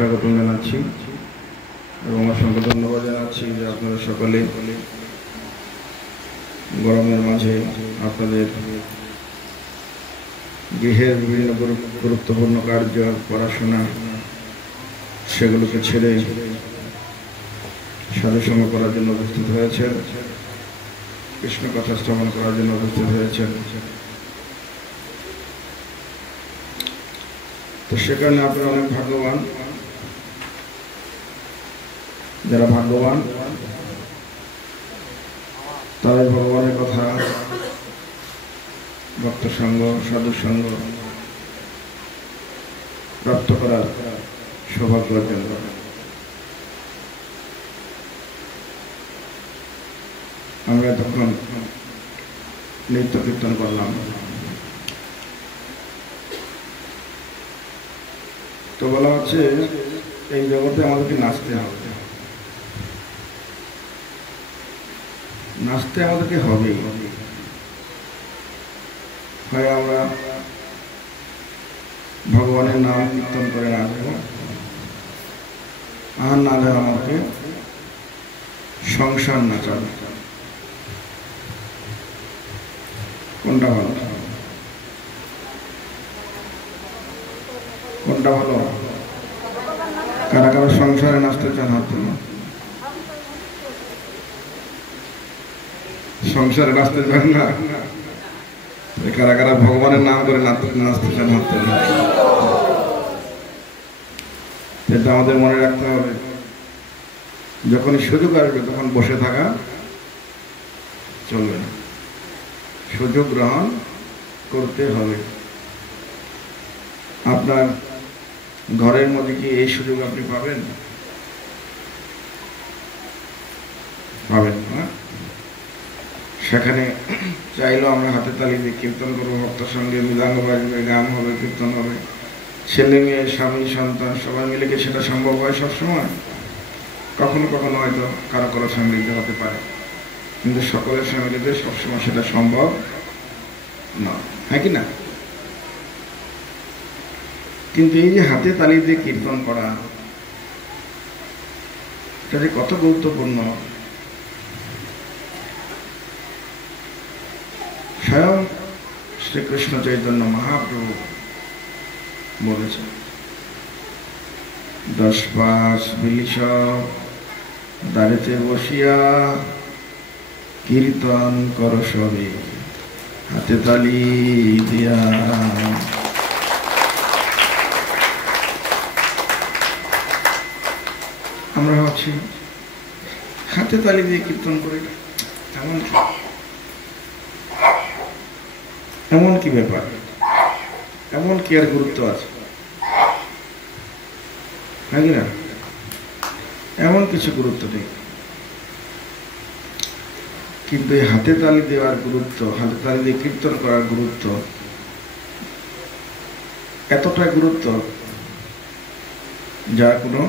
স্বাগতম জানাচ্ছি এবং অসংখ্য ধন্যবাদ জানাচ্ছি যে আপনারা সকলে গরমের মাঝে আপনাদের গৃহের বিভিন্ন গুরুত্বপূর্ণ কার্য পড়াশোনা সেগুলোকে ছেড়ে সাধুসঙ্গ করার জন্য উপস্থিত হয়েছেন, কৃষ্ণ কথা শ্রবণ করার জন্য উপস্থিত হয়েছেন। তো সেখানে আপনারা অনেক ভাগ্যবান। যারা ভাগ্যবান তারাই ভগবানের কথা, ভক্ত সঙ্গ, সাধু সঙ্গ প্রাপ্ত করার সৌভাগ্য অর্জন করে। আমরা তখন নৃত্য কীর্তন করলাম। তো বলা হচ্ছে এই জগতে আমাদেরকে নাচতে হবে, নাচতে আমাদেরকে হবেই। হয় আমরা ভগবানের নাম কীর্তন করে নাচবো, আর না হলে আমাকে সংসার নাচাবে। কোনটা ভালো? কোনটা ভালো? কারা কারা সংসারে নাচতে চান হাত তুলুন। সংসারে নাচতে চান না? কারা কারা ভগবানের নাম করে নাচতে চান হাত তুলুন। এটা আমাদের মনে রাখতে হবে, যখনই সুযোগ আসবে তখন বসে থাকা চলবে না, সুযোগ গ্রহণ করতে হবে। আপনার ঘরের মধ্যে কি এই সুযোগ আপনি পাবেন? পাবেন না। সেখানে চাইলেও আমরা হাতে তালি দিয়ে কীর্তন করবো, ভক্তের সঙ্গে মৃদঙ্গ বাজবে, গান হবে, কীর্তন হবে, ছেলে মেয়ে স্বামী সন্তান সবাই মিলে কি সেটা সম্ভব হয় সবসময়? কখনো কখনো হয়তো কারো কারো সান্নিধ্যে হতে পারে, কিন্তু সকলের সান্নিধ্যে সবসময় সেটা সম্ভব না, হ্যাঁ কি না? কিন্তু এই যে হাতে তালি দিয়ে কীর্তন করা, এটা যে কত গুরুত্বপূর্ণ, স্বয়ং শ্রীকৃষ্ণ চৈতন্য মহাপ্রভু বলেছেন, 10 পাঁচ বিলিস দাঁড়িতে বসিয়া কীর্তন কর সবে হাতে তালি দিয়া। আমরা ভাবছি হাতে তালি দিয়ে কীর্তন করি, এমন কি ব্যাপার, এমন কি আর গুরুত্ব আছে? হ্যাঁ কি না? এমন কিছু গুরুত্ব নেই। কিন্তু এই হাতে তালি দেওয়ার গুরুত্ব, হাতে তালি দিয়ে কীর্তন করার গুরুত্ব এতটাই গুরুত্ব যার কোনো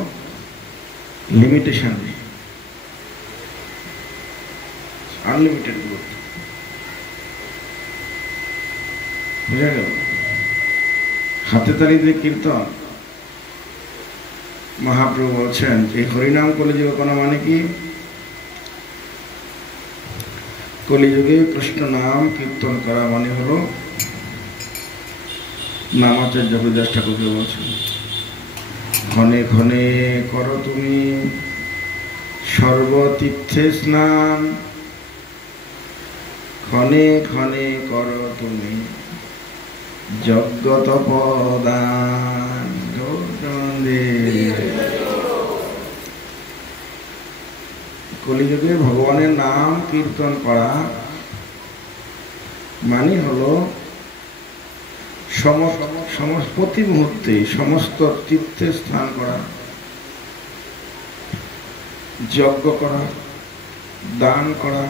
লিমিটেশন নেই, আনলিমিটেড গুরুত্ব। বুঝা গেল? হাতে তালি দিয়ে কীর্তন, মহাপ্রভু বলছেন এই হরিনাম কলিযুগে কোনো মানে কি? কলিযুগে কৃষ্ণ নাম কীর্তন করা মানে হলো, নামাচার্য হরিদাস ঠাকুরকে বলছেন, ক্ষণে ক্ষণে করো তুমি সর্বতীর্থে স্নান, ক্ষণে ক্ষণে করো তুমি যজ্ঞ তপদান। কলিযুগে ভগবানের নাম কীর্তন করা মানে হলো প্রতি মুহূর্তে সমস্ত তীর্থে স্নান করা, যজ্ঞ করা, দান করা,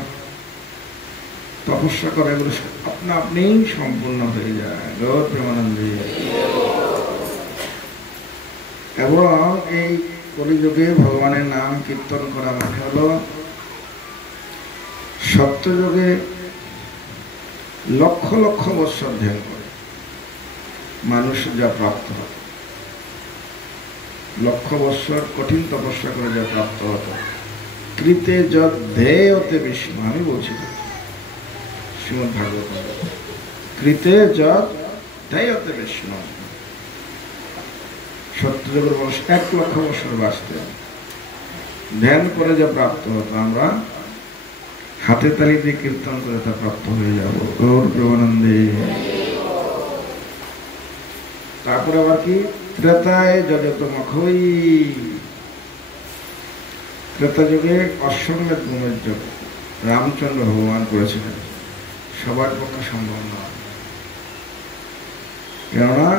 তপস্যা করা, এগুলো আপনা আপনিই সম্পূর্ণ হয়ে যায়। গৌর প্রেমানন্দে। এবং এই কলিযুগে ভগবানের নাম কীর্তন করা মানে হলো সত্যযুগে লক্ষ লক্ষ বৎসর ধ্যান করে মানুষ যা প্রাপ্ত হয়, লক্ষ বৎসর কঠিন তপস্যা করে যা প্রাপ্ত হতো। কৃতে যদ ধ্যেয়তে বিষ্ণু, আমি বলছি তো শ্রীমদ্ ভাগবত, কৃতে যদ ধ্যেয়তে বিষ্ণু, সত্যযুগের মানুষ 1 লক্ষ বছর বাঁচতে ধ্যান করে যা প্রাপ্ত হতো, আমরা হাতে তালি দিয়ে কীর্তন করে তা প্রাপ্ত হয়ে যাব। গৌর প্রেমানন্দে। তারপরে আবার কি, ত্রেতায় যজতমখৈ, ত্রেতা যুগে অশ্বমেধ হোমের যজ্ঞ রামচন্দ্র ভগবান করেছিলেন। সবার পক্ষে সম্ভব নয়, কেননা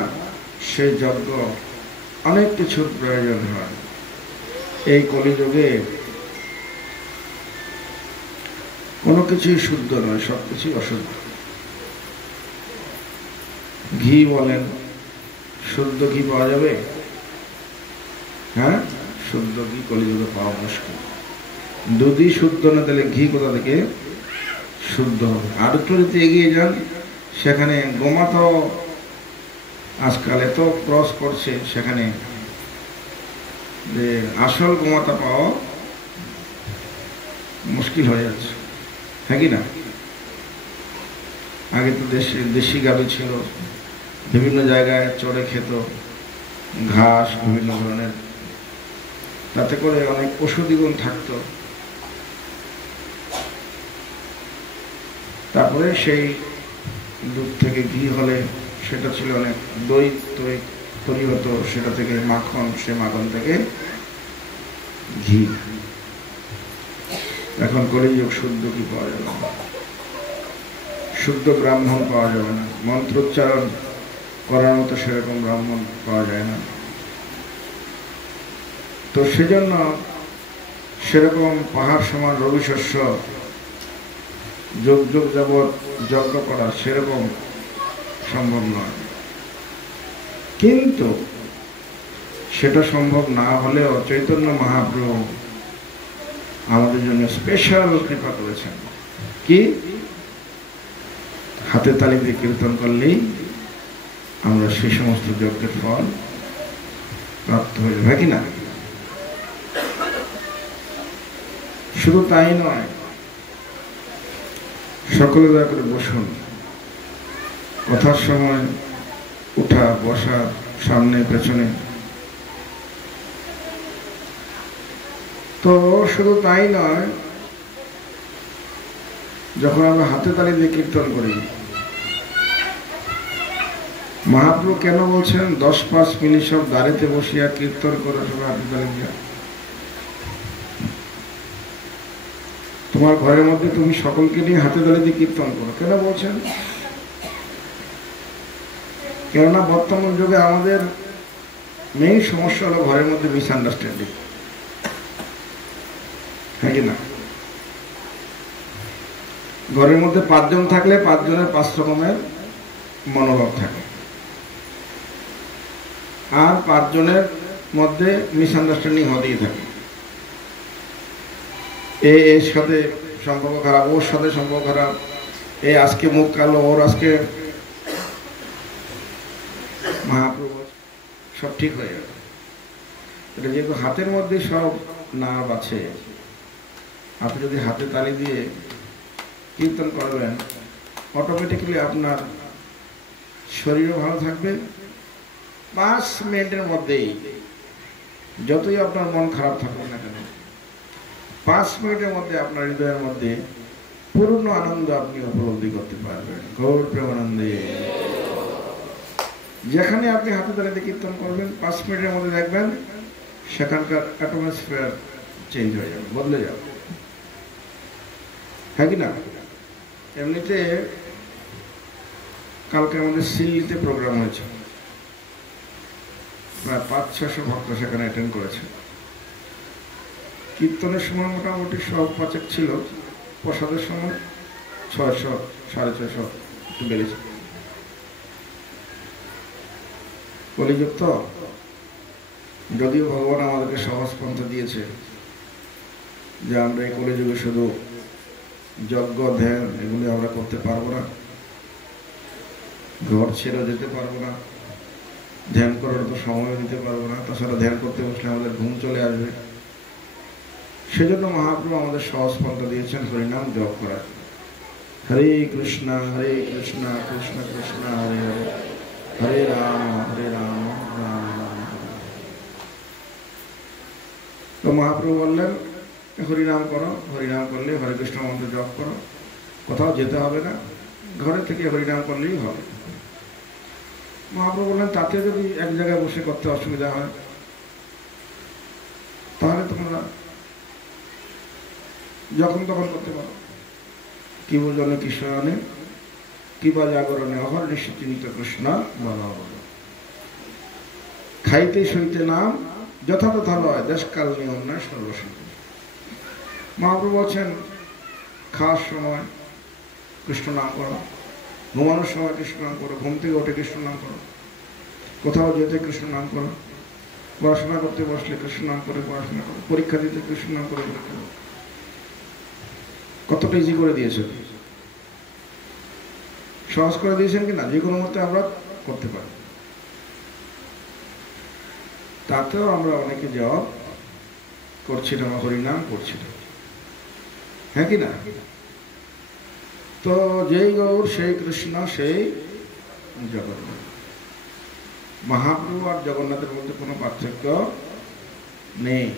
সেই যজ্ঞ অনেক কিছুর প্রয়োজন হয়। এই কলিযুগে কোনো কিছুই শুদ্ধ নয়, সব কিছুই অশুদ্ধ। ঘি বলেন, শুদ্ধ ঘি পাওয়া যাবে? হ্যাঁ, শুদ্ধ ঘি কলিযুগে পাওয়া মুশকিল। দুধই শুদ্ধ না, তাহলে ঘি কোথা থেকে শুদ্ধ হবে? আর একটু যদি এগিয়ে যান, সেখানে গোমাতাও আজকাল এত ক্রস করছে, সেখানে যে আসল গোমাতা পাওয়া মুশকিল হয়ে যাচ্ছে, হ্যাঁ কি না? আগে তো দেশি গাভী ছিল, বিভিন্ন জায়গায় চড়ে খেত ঘাস বিভিন্ন ধরনের, তাতে করে অনেক ওষুধি গুণ থাকতো। তারপরে সেই দুধ থেকে ঘি হলে সেটা ছিল অনেক দই তৈরি হতো, সেটা থেকে মাখন, সে মাখন থেকে ঘি। এখন কলিযুগ শুদ্ধ ঘি পাওয়া যাবে না, শুদ্ধ ব্রাহ্মণ পাওয়া যাবে না, মন্ত্রোচ্চারণ করার মতো সেরকম ব্রাহ্মণ পাওয়া যায় না। তো সেজন্য সেরকম পাহাড় সমান রবি শস্য যুগ যুগ যাবৎ যজ্ঞ করা সেরকম সম্ভব নয়। কিন্তু সেটা সম্ভব না হলেও চৈতন্য মহাপ্রভু আমাদের জন্য স্পেশাল কৃপা করেছেন। কি? হাতে তালি দিয়ে কীর্তন করলেই আমরা সেই সমস্ত যজ্ঞের ফল প্রাপ্ত হয়ে যাবে, কি না? শুধু তাই নয়, সকলে দয়া করে বসুন। কথার সময় উঠা বসা, সামনে পেছনে। তো শুধু তাই নয়, যখন আমরা হাতে তালি দিয়ে কীর্তন করি, মহাপ্রভু কেন বলছেন 10-5 মিনিট সব দাঁড়িতে বসিয়া কীর্তন করো সবাই হাতে তালি দিয়া? তোমার ঘরের মধ্যে তুমি সকলকে নিয়ে হাতে তালি দিয়ে কীর্তন করো, কেন বলছেন? কেননা বর্তমান যুগে আমাদের মেইন সমস্যা হলো ঘরের মধ্যে মিসআন্ডারস্ট্যান্ডিং, হ্যাঁ কি না? ঘরের মধ্যে 5 জন থাকলে 5 জনের 5 রকমের মনোভাব থাকে, আর 5 জনের মধ্যে মিসআন্ডারস্ট্যান্ডিং হতেই থাকে। এর সাথে সম্পর্ক খারাপ, ওর সাথে সম্পর্ক খারাপ, এই আজকে মুখ কালো, ওর আজকে। মহাপ্রভু সব ঠিক হয়ে গেল। এটা যেহেতু হাতের মধ্যে সব নার্ভ আছে, আপনি যদি হাতে তালি দিয়ে কীর্তন করবেন, অটোমেটিক্যালি আপনার শরীরও ভালো থাকবে। 5 মিনিটের মধ্যেই, যতই আপনার মন খারাপ থাকুক না কেন, 5 মিনিটের মধ্যে আপনার হৃদয়ের মধ্যে পূর্ণ আনন্দ আপনি উপলব্ধি করতে পারবেন। গৌর প্রেমানন্দে। যেখানে আপনি হাতে তালিতে কীর্তন করবেন, 5 মিনিটের মধ্যে দেখবেন সেখানকার অ্যাটমসফিয়ার চেঞ্জ হয়ে যাবে, বদলে যাবে, হ্যাঁ কি না? এমনিতে কালকে আমাদের সিল্লিতে প্রোগ্রাম হয়েছে, প্রায় 500-600 ভক্ত সেখানে অ্যাটেন্ড করেছে। কীর্তনের সময় মোটামুটি সব 5 ছিল, প্রসাদের সময় 600-650 একটু বেড়েছে। কলিযুগ তো, যদিও ভগবান আমাদেরকে সহজ পন্থা দিয়েছে যে আমরা এই কলিযুগে শুধু যজ্ঞ ধ্যান এগুলি আমরা করতে পারবো না, ঘর ছেড়ে যেতে পারবো না, ধ্যান করার তো সময় দিতে পারবো না, তাছাড়া ধ্যান করতে বসলে আমাদের ঘুম চলে আসবে। সেজন্য মহাপ্রভু আমাদের সহজ পন্থা দিয়েছেন হরিনাম জপ করার। হরে কৃষ্ণ কৃষ্ণ কৃষ্ণ হরে হরে, হরে রাম রাম রাম। তো মহাপ্রভু বললেন হরিনাম করো, হরিনাম করলে হরে কৃষ্ণ মন্ত্র জপ করো, কোথাও যেতে হবে না, ঘরে থেকে হরিনাম করলেই হবে। মহাপ্রভু বললেন তাতে যদি এক জায়গায় বসে করতে অসুবিধা হয় তাহলে তোমরা যখন তখন করতে পারো। কি বোঝনে কৃষ্ণানে কিবা জাগরণে অহর নিশ্চিন্ত কৃষ্ণ বলা বলো। খাইতে সইতে নাম যথাযথা লয়, দেশকাল নিয়ম নয় সর্বসিদ্ধ। মহাপ্রভু বলছেন খাওয়ার সময় কৃষ্ণ নাম করো, ঘুমানোর সময় কৃষ্ণ নাম করো, ঘুম থেকে উঠে কৃষ্ণ নাম করো, কোথাও যেতে কৃষ্ণ নাম করো, পড়াশোনা করতে বসলে কৃষ্ণ নাম করে পড়াশোনা করো, পরীক্ষা দিতে কৃষ্ণ নাম করে পরীক্ষা করো। কতটা ইজি করে দিয়েছেন, সহজ করে দিয়েছেন কিনা, যে কোনো মতে আমরা করতে পারি। তাতেও আমরা অনেকে জবাব করছি না, হরিনাম করছি না, হ্যাঁ কি না? তো যেই গৌর সেই কৃষ্ণ সেই জগন্নাথ। মহাপ্রভু আর জগন্নাথের মধ্যে কোনো পার্থক্য নেই।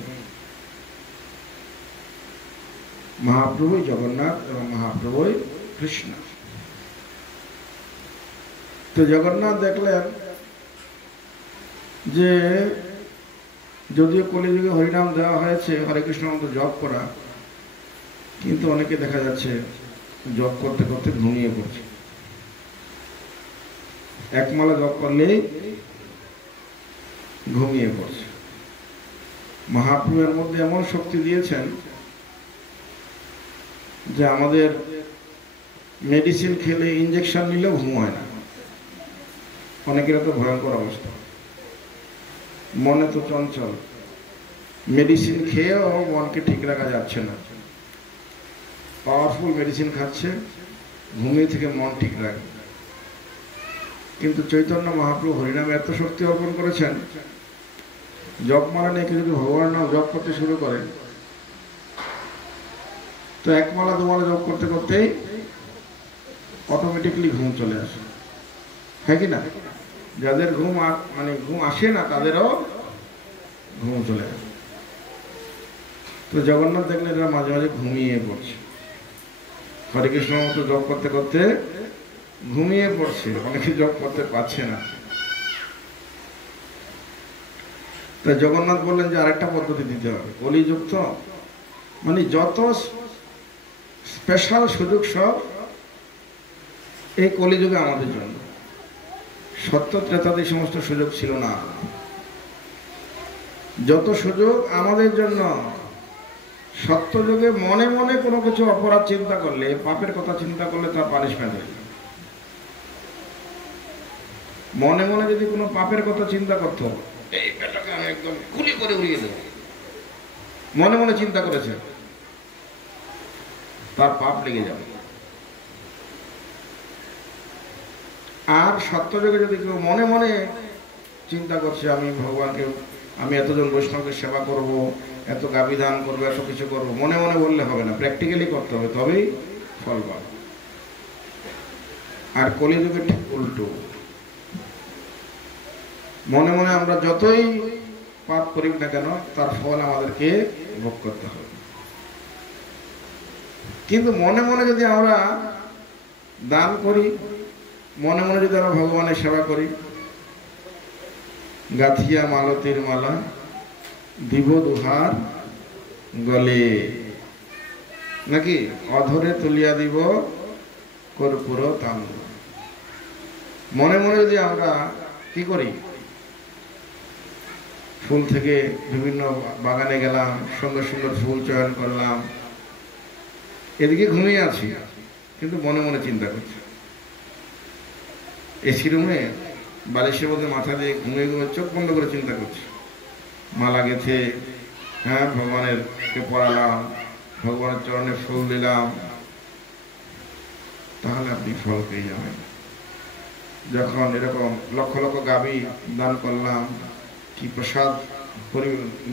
মহাপ্রভুই জগন্নাথ এবং মহাপ্রভুই কৃষ্ণ। তো জগন্নাথ দেখলেন যে যদিও কলিযুগে হরিনাম দেওয়া হয়েছে, হরে কৃষ্ণ মন্ত্র জপ করা, কিন্তু অনেকে দেখা যাচ্ছে জপ করতে করতে ঘুমিয়ে পড়ছে। একমালা জপ করলেই ঘুমিয়ে পড়ছে। মহাপ্রভুর মধ্যে এমন শক্তি দিয়েছেন যে আমাদের মেডিসিন খেলে ইঞ্জেকশন নিলেও ঘুম হয় না। অনেকের তো ভয়ঙ্কর অবস্থা, মনে তো চঞ্চল, মেডিসিন খেয়েও মনকে ঠিক রাখা যাচ্ছে না। পাওয়ারফুল মেডিসিন খাচ্ছে, ঘুমিয়ে থেকে মন ঠিক রাখে। কিন্তু চৈতন্য মহাপ্রভু হরিনামে এত শক্তি অর্পণ করেছেন, জপমালা নিয়ে কেউ যদি ভগবানের নাম জপ করতে শুরু করে তো একমালা দুমালা জপ করতে করতেই অটোমেটিকলি ঘুম চলে আসে, হ্যাঁ কি না? যাদের ঘুম ঘুম আসে না তাদেরও ঘুম চলে আসে। তো জগন্নাথ দেখলে এরা মাঝে মাঝে ঘুমিয়ে পড়ছে, হরে কৃষ্ণ মতো জপ করতে করতে ঘুমিয়ে পড়ছে, অনেকে জপ করতে পারছে না। তাই জগন্নাথ বললেন যে আরেকটা পদ্ধতি দিতে হবে, কলিযুক্ত মানে যত স্পেশাল সুযোগ সব এই কলিযুগে আমাদের জন্য। সত্য ত্রেতাতে এই সমস্ত সুযোগ ছিল না। যত সুযোগ আমাদের জন্য, সত্যযুগে মনে মনে কোনো কিছু অপরাধ চিন্তা করলে, পাপের কথা চিন্তা করলে তার পানিশমেন্ট হয়ে যায়। মনে মনে যদি কোনো পাপের কথা চিন্তা করতো, এই পেটাকে আমি একদম গুলি করে উড়িয়ে দেব, মনে মনে চিন্তা করেছে, তার পাপ লেগে যাবে। আর সত্যযুগে যদি কেউ মনে মনে চিন্তা করছে আমি ভগবানকে, আমি এতজন বৈষ্ণবকে সেবা করব, এত গাবিধান করবো, এত কিছু করবো, মনে মনে বললে হবে না, প্র্যাকটিক্যালি করতে হবে, তবেই ফল পাবে। আর কলিযুগে ঠিক উল্টো, মনে মনে আমরা যতই পাপ করি না কেন তার ফল আমাদেরকে ভোগ করতে হবে। কিন্তু মনে মনে যদি আমরা দান করি, মনে মনে যদি আমরা ভগবানের সেবা করি, গাথিয়া মালতীর মালা দিব দুহার গলে, নাকি অধরে তুলিয়া দিব কর্পূর তাম্র। মনে মনে যদি আমরা কি করি, ফুল থেকে বিভিন্ন বাগানে গেলাম, সুন্দর সুন্দর ফুল চয়ন করলাম, এদিকে ঘুমিয়ে আছি কিন্তু মনে মনে চিন্তা করছি, এসি রুমে বালিশের মধ্যে মাথা দিয়ে ঘুমিয়ে ঘুমিয়ে চোখ বন্ধ করে চিন্তা করছি, মালা গেথে হ্যাঁ ভগবানের কে পড়ালাম, ভগবানের চরণে ফুল দিলাম, তাহলে আপনি ফল পেয়ে যাবেন। যখন এরকম লক্ষ লক্ষ গাভী দান করলাম, কি প্রসাদ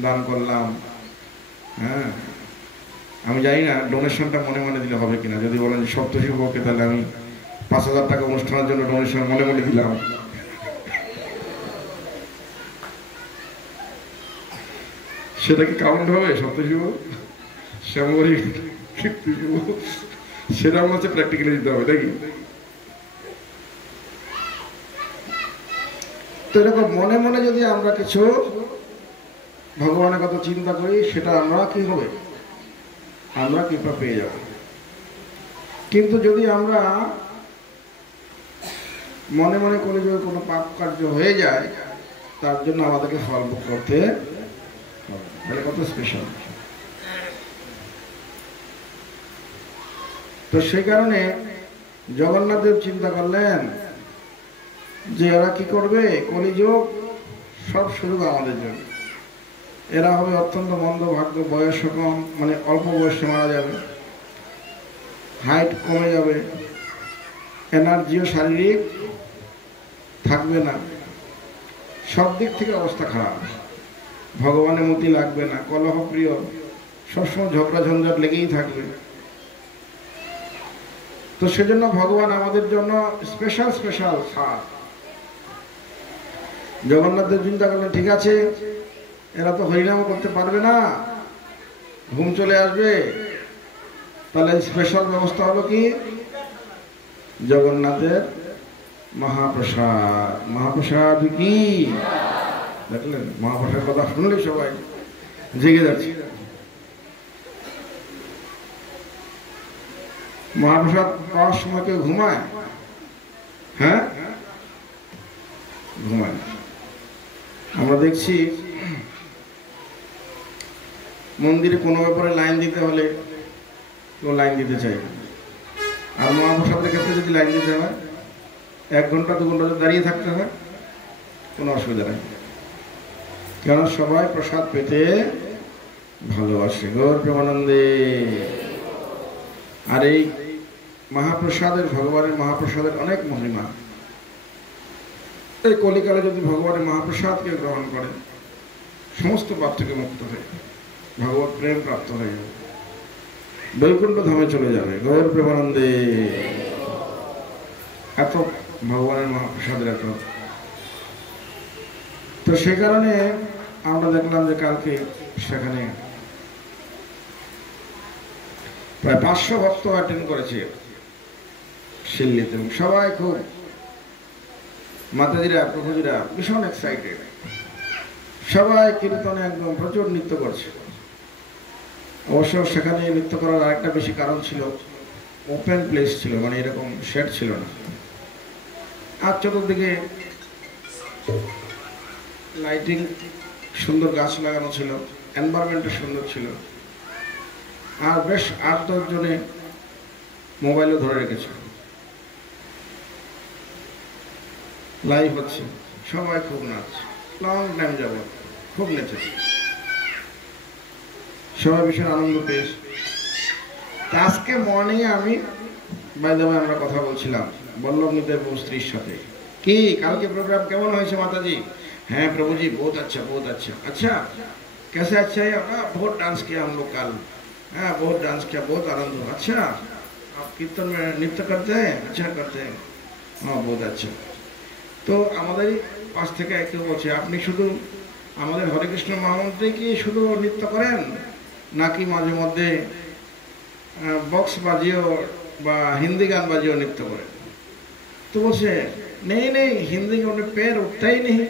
দান করলাম, হ্যাঁ আমি জানি না ডোনেশনটা মনে মনে দিলে হবে কিনা। যদি বলেন যে সপ্তশী বউকে, তাহলে আমি 5,000 টাকা অনুষ্ঠানের জন্য ডোনেশন মনে মনে দিলাম। সেটা কি কাউন্ট হবে? সপ্তশী বউ, শ্যামলী, কীর্তি বউ, সেটা আমার হচ্ছে প্র্যাকটিক্যালি দিতে হবে নাকি? তো এরকম মনে মনে যদি আমরা কিছু ভগবানের কথা চিন্তা করি, সেটা আমরা কি হবে, আমরা কৃপা পেয়ে যাব। কিন্তু যদি আমরা মনে মনে করে যদি কোনো পাপ কার্য হয়ে যায়, তার জন্য আমাদেরকে ফল ভোগ করতে হবে। তাহলে কত স্পেশাল। তো সেই কারণে জগন্নাথ দেব চিন্তা করলেন যে এরা কি করবে, কলিযুগ সব সুযোগ আমাদের জন্য। এরা হবে অত্যন্ত মন্দ ভাগ্য, বয়স কম, মানে অল্প বয়সে মারা যাবে, হাইট কমে যাবে, এনার্জিও শারীরিক থাকবে না, সব দিক থেকে অবস্থা খারাপ, ভগবানের মতি লাগবে না, কলহপ্রিয়, সবসময় ঝগড়া ঝঞ্ঝাট লেগেই থাকবে। তো সেজন্য ভগবান আমাদের জন্য স্পেশাল স্পেশাল সাথ। জগন্নাথের চিন্তা করলেন, ঠিক আছে এরা তো হরিনাম করতে পারবে না, ঘুম চলে আসবে, তাহলে স্পেশাল ব্যবস্থা হলো কি, জগন্নাথের মহাপ্রসাদ। মহাপ্রসাদ কি দেখলেন? মহাপ্রসাদ কথা শুনলে সবাই জেগে যাচ্ছে। মহাপ্রসাদ পাওয়ার সময় কেউ ঘুমায়? হ্যাঁ, ঘুমায়। আমরা দেখছি মন্দিরে কোনো ব্যাপারে লাইন দিতে হলে কেউ লাইন দিতে চাই, আর মহাপ্রসাদের ক্ষেত্রে যদি লাইন দিতে হয় 1 ঘন্টা 2 ঘন্টা দাঁড়িয়ে থাকতে হয়, কোনো অসুবিধা নেই, কেন সবাই প্রসাদ পেতে ভালোবাসে। গৌর প্রেমানন্দে। আর এই মহাপ্রসাদের, ভগবানের মহাপ্রসাদের অনেক মহিমা। এই কলিকালে যদি ভগবানের মহাপ্রসাদকে গ্রহণ করে, সমস্ত পাপ থেকে মুক্ত হয়ে ভগবত প্রেম প্রাপ্ত হয়ে যাবে, বৈকুণ্ঠ ধামে চলে যাবে। গৌর প্রেমানন্দে। এত ভগবানের মহাপ্রসাদের এত। তো সে কারণে আমরা দেখলাম যে কালকে সেখানে প্রায় 500 ভক্ত অ্যাটেন্ড করেছে শিল্লিতে। সবাই খুব, মাতাজিরা প্রভুজিরা ভীষণ এক্সাইটেড, সবাই কীর্তনে একদম প্রচুর নৃত্য করছে। অবশ্য সেখানে নৃত্য করার আরেকটা বেশি কারণ ছিল, ওপেন প্লেস ছিল, মানে এরকম শেড ছিল না, আর চতুর্দিকে লাইটিং, সুন্দর গাছ লাগানো ছিল, এনভায়রনমেন্টটা সুন্দর ছিল, আর বেশ 8-10 জনে মোবাইলও ধরে রেখেছে, লাইভ হচ্ছে, সবাই খুব নাচছে, লং টাইম যাবত খুব নেচেছে, সবাই ভীষণ আনন্দ পেয়েছে। আজকে মর্নিংয়ে আমি বাইদামে আমরা কথা বলছিলাম বল্লভনীদের স্ত্রীর সাথে, কি কালকে प्रोग्राम কেমন হয়েছে মাতাজি? হ্যাঁ प्रभु जी बहुत अच्छा बहुत अच्छा। अच्छा कैसे अच्छा है? बहुत डांस किया हम लोग कल, हाँ बहुत डांस किया, बहुत आनंद हुआ। अच्छा आप कीर्तन में नृत्य करते हैं? अच्छा करते हैं, हाँ बहुत अच्छा। তো আমাদের পাশ থেকে কেউ বলছে, আপনি শুধু আমাদের হরে কৃষ্ণ মহামন্ত্রে কি শুধু নৃত্য করেন, নাকি মাঝে মধ্যে বক্স বাজিয়েও বা হিন্দি গান বাজিয়েও নৃত্য করেন? তো বলছে নেই নেই, হিন্দি গানে पैर उठता ही नहीं,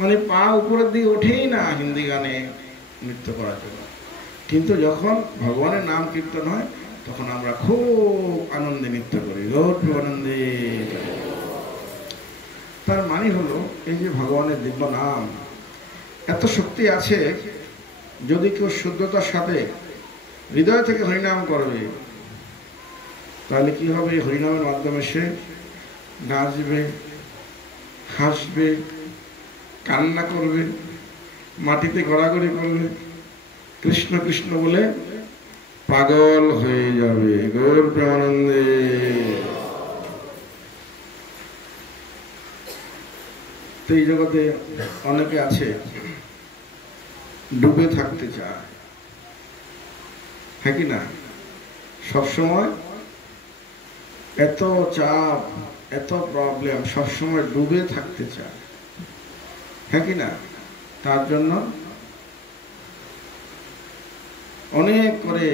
মানে পা উপরের দিকে ওঠেই না হিন্দি গানে নৃত্য করার জন্য। কিন্তু যখন ভগবানের নাম কীর্তন হয় তখন আমরা খুব আনন্দে নৃত্য করি। গৌর প্রেমানন্দে। তার মানে হলো এই যে ভগবানের দিব্য নাম এত শক্তি আছে, যদি কেউ শুদ্ধতার সাথে হৃদয় থেকে হরিনাম করবে, তাহলে কি হবে? হরিনামের মাধ্যমে সে নাচবে, হাসবে, কান্না করবে, মাটিতে গড়াগড়ি করবে, কৃষ্ণ কৃষ্ণ বলে পাগল হয়ে যাবে। গৌর প্রেমানন্দে। তো এই জগতে অনেকে আছে ডুবে থাকতে চায়, হ্যাঁ কি না? সবসময় এত চাপ, এত প্রবলেম, সবসময় ডুবে থাকতে চায়, হ্যাঁ কি না? তার জন্য অনেক করে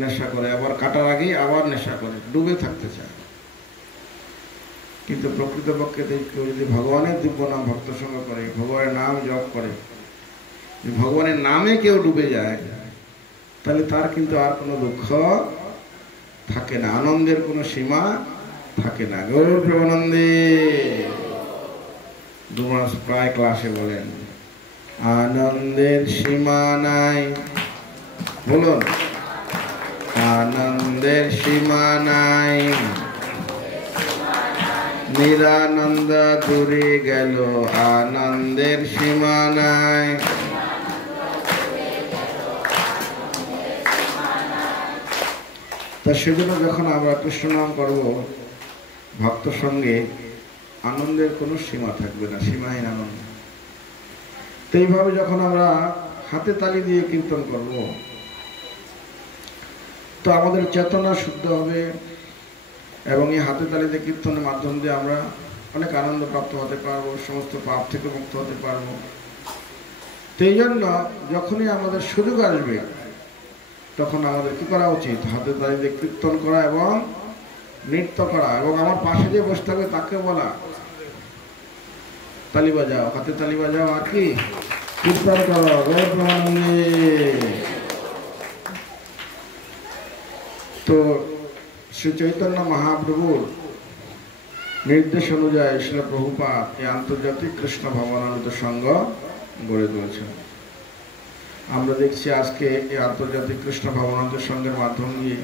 নেশা করে, আবার কাটার আগেই আবার নেশা করে, ডুবে থাকতে চায়। কিন্তু প্রকৃতপক্ষে কেউ যদি ভগবানের দিব্য নাম ভক্ত সঙ্গ করে, ভগবানের নাম জপ করে, ভগবানের নামে কেউ ডুবে যায়, তাহলে তার কিন্তু আর কোনো দুঃখ থাকে না, আনন্দের কোনো সীমা থাকে না। গৌর প্রেমানন্দে। দুমাস প্রায় ক্লাসে বলেন, আনন্দের সীমা নাই, বলুন, আনন্দের সীমা নাই, নিরানন্দ দূরে গেল, আনন্দের সীমা নাই। তা সেজন্য যখন আমরা কৃষ্ণ নাম করব ভক্ত সঙ্গে, আনন্দের কোনো সীমা থাকবে না, সীমাহীন আনন্দ। তো এইভাবে যখন আমরা হাতে তালি দিয়ে কীর্তন করব, তো আমাদের চেতনা শুদ্ধ হবে, এবং এই হাতে তালি দিয়ে কীর্তনের মাধ্যম দিয়ে আমরা অনেক আনন্দ প্রাপ্ত হতে পারবো, সমস্ত পাপ থেকে মুক্ত হতে পারবো। তো এই জন্য যখনই আমাদের সুযোগ আসবে, তখন আমাদের কি করা উচিত? হাতে তালি দিয়ে কীর্তন করা এবং নৃত্য করা, এবং আমার পাশে যে বসে থাকবে তাকে বলা, তালি বাজাও, হাতে তালি বাজাও, আর কি কীর্তন করো। গৌর প্রেমানন্দে। তো শ্রী চৈতন্য মহাপ্রভুর নির্দেশ অনুযায়ী শ্রীল প্রভুপাদ এই আন্তর্জাতিক কৃষ্ণ ভবনামৃত সংঘ গড়ে তুলেছেন। আমরা দেখছি আজকে এই আন্তর্জাতিক কৃষ্ণ ভবনামৃত সংঘের মাধ্যম দিয়ে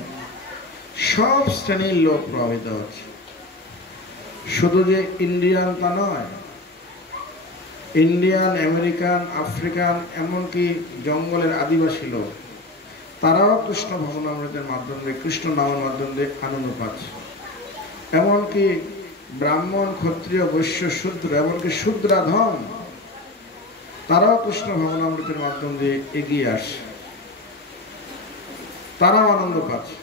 সব শ্রেণীর লোক প্রভাবিত হচ্ছে। শুধু যে ইন্ডিয়ান তা নয়, ইন্ডিয়ান, আমেরিকান, আফ্রিকান, এমনকি জঙ্গলের আদিবাসী লোক, তারাও কৃষ্ণ ভবনামৃতের মাধ্যমে, কৃষ্ণ নামের মাধ্যম দিয়ে আনন্দ পাচ্ছে। এমনকি ব্রাহ্মণ, ক্ষত্রিয়, বৈশ্য, শূদ্র, এমনকি শূদ্রাধম, তারাও কৃষ্ণ ভবনামৃতের মাধ্যম দিয়ে এগিয়ে আসে, তারাও আনন্দ পাচ্ছে।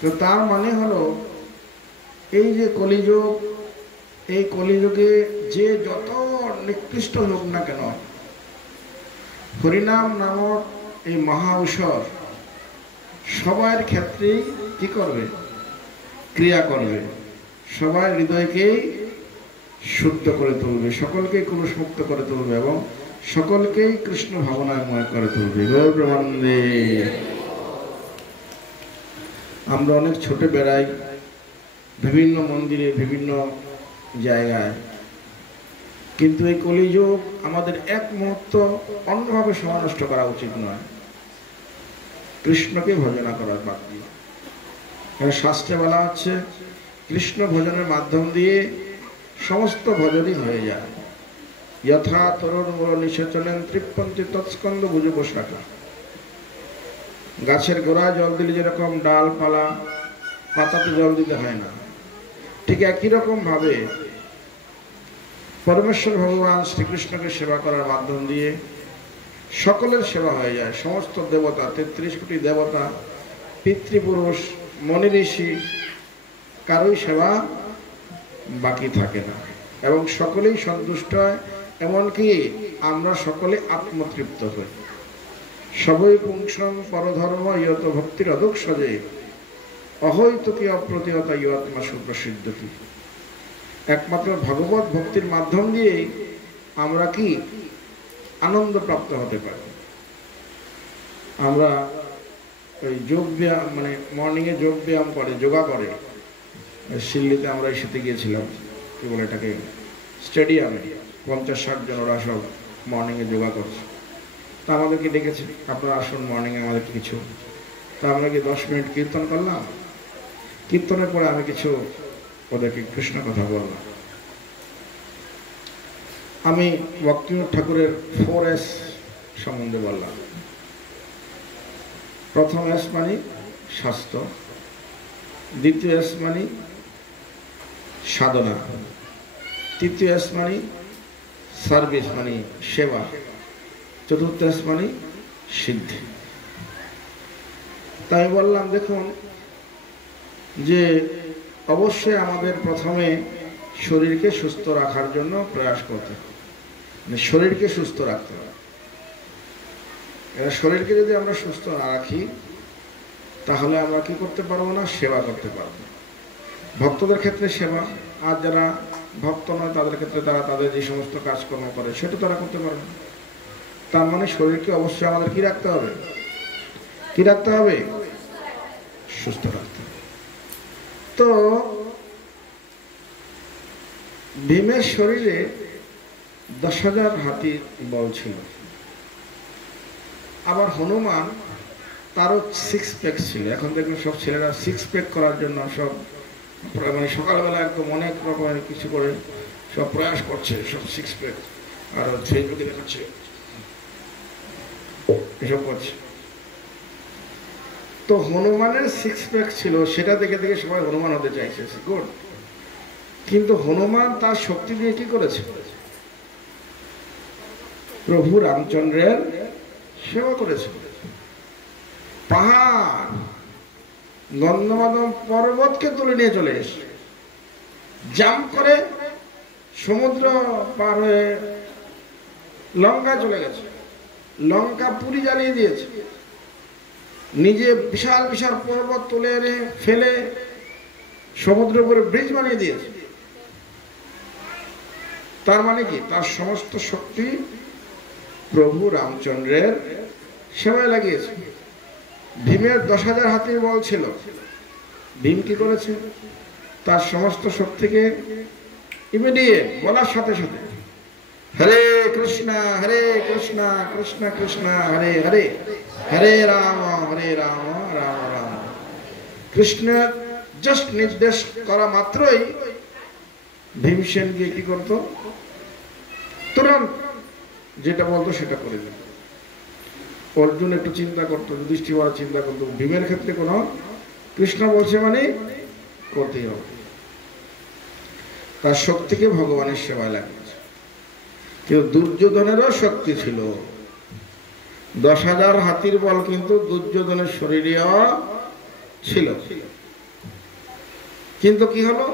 তো তার মানে হলো, এই যে কলিযুগ, এই কলিযুগে যে যত নিকৃষ্ট লোক না কেন, হরিনাম নামক এই মহা ঔষধ সবার ক্ষেত্রেই কি করবে? ক্রিয়া করবে, সবার হৃদয়কেই শুদ্ধ করে তুলবে, সকলকেই কলুষমুক্ত করে তুলবে, এবং সকলকেই কৃষ্ণ ভাবনাময় করে তুলবে। গৌর প্রেমানন্দে। আমরা অনেক ছোটে বেড়াই বিভিন্ন মন্দিরে, বিভিন্ন জায়গায়, কিন্তু এই কলিযুগ আমাদের এক মুহূর্ত অন্যভাবে সময় নষ্ট করা উচিত নয়, কৃষ্ণকে ভজনা করার বাদ দিয়ে। শাস্ত্রে বলা হচ্ছে, কৃষ্ণ ভজনের মাধ্যম দিয়ে সমস্ত ভজনই হয়ে যায়। যথা তরুণ মূল নিষেচনেন তৃপ্পন্তি তৎস্কন্দ ভুজব শাখা। গাছের গোড়ায় জল দিলে যেরকম ডালপালা, পাতাতে জল দিতে হয় না, ঠিক একই রকম ভাবে পরমেশ্বর ভগবান শ্রীকৃষ্ণকে সেবা করার মাধ্যম দিয়ে সকলের সেবা হয়ে যায়। সমস্ত দেবতা, 33 কোটি দেবতা, পিতৃপুরুষ, মনি ঋষি, কারোই সেবা বাকি থাকে না, এবং সকলেই সন্তুষ্ট হয়, এমনকি আমরা সকলে আত্মতৃপ্ত হই। সবই পুংসং পরধর্ম ইয়ত ভক্তির অদুক সজে অহৈতুকী অপ্রতিহতা ইয়ত্মা সুপ্রসিদ্ধতি। একমাত্র ভগবত ভক্তির মাধ্যম দিয়েই আমরা কি আনন্দ প্রাপ্ত হতে পারি। আমরা ওই যোগ ব্যায়াম, মানে মর্নিংয়ে যোগ ব্যায়াম করে, যোগা করে, শিল্লিতে আমরা এসেতে গিয়েছিলাম, কি বলে এটাকে, স্টেডিয়ামে 50-60 জন, ওরা সব মর্নিংয়ে যোগা করছে। তা আমাদেরকে ডেকেছে, আপনারা আসুন মর্নিংয়ে আমাদের কিছু। তা আমরা কি 10 মিনিট কীর্তন করলাম। কীর্তনের পরে আমি কিছু ওদেরকে কৃষ্ণ কথা বললাম। আমি ভক্তিনাথ ঠাকুরের 4S সম্বন্ধে বললাম। প্রথম S মানে স্বাস্থ্য, দ্বিতীয় S মানে সাধনা, তৃতীয় এস মানে সার্ভিস মানে সেবা, চতুর্থ এস মানে সিদ্ধি। তাই বললাম দেখুন যে অবশ্যই আমাদের প্রথমে শরীরকে সুস্থ রাখার জন্য প্রয়াস করতে হবে, মানে শরীরকে সুস্থ রাখতে হবে। এবার শরীরকে যদি আমরা সুস্থ না রাখি তাহলে আমরা কি করতে পারবো না, সেবা করতে পারবো। ভক্তদের ক্ষেত্রে সেবা, আর যারা ভক্ত নয় তাদের ক্ষেত্রে তারা তাদের যে সমস্ত কাজকর্ম করে সেটা তারা করতে পারবে। তার মানে শরীরকে অবশ্যই আমাদের কি রাখতে হবে, কি রাখতে হবে, সুস্থ রাখতে হবে। তো ভীমের শরীরে 10,000 হাতির বল ছিল। আবার হনুমান তারও 6 প্যাক ছিল। এখন দেখুন সব ছেলেরা 6 প্যাক করার জন্য সব মানে সকালবেলা একদম অনেক রকমের কিছু করে সব প্রয়াস করছে, সব 6 প্যাক আর ফেসবুকে দেখাচ্ছে, এসব করছে। তো হনুমানের 6 প্যাক ছিল, সেটা দেখে দেখে সবাই হনুমান হতে চাইছে, গুড। কিন্তু হনুমান তার শক্তি দিয়ে কি করেছে, প্রভু রামচন্দ্রের সেবা করেছে। পাহাড় গন্ধমাদন পর্বতকে তুলে নিয়ে চলে এসে জাম্প করে সমুদ্র পার হয়ে লঙ্কা চলে গেছে, লঙ্কা পুরি জ্বালিয়ে দিয়েছে, নিজে বিশাল বিশাল পর্বত তুলে এনে ফেলে সমুদ্রের উপরে ব্রিজ বানিয়ে দিয়েছে। তার মানে কি, তার সমস্ত শক্তি প্রভু রামচন্দ্রের সেবায় লাগিয়েছে। ভীমের 10,000 হাতির বল ছিল। ভীম কি করেছে, তার সমস্ত শক্তিকে ইমিডিয়েট বলার সাথে সাথে হরে কৃষ্ণ কৃষ্ণ কৃষ্ণ হরে হরে, হরে রাম রাম রাম। কৃষ্ণের জাস্ট নির্দেশ করা মাত্রই ভীমসেন গিয়ে কি করতো, তুরন্ত যেটা বলতো সেটা করে দিত। অর্জুন একটু চিন্তা করতো, যুধিষ্ঠির বড় চিন্তা করতো, ভীমের ক্ষেত্রে কোনো কৃষ্ণ বলছে মানে করতেই হবে। তার শক্তিকে ভগবানের সেবায় লাগিয়েছে। কিন্তু দুর্যোধনেরও শক্তি ছিল, 10,000 হাতির বল কিন্তু দুর্যোধনের শরীরেও ছিল। কিন্তু কি হলো,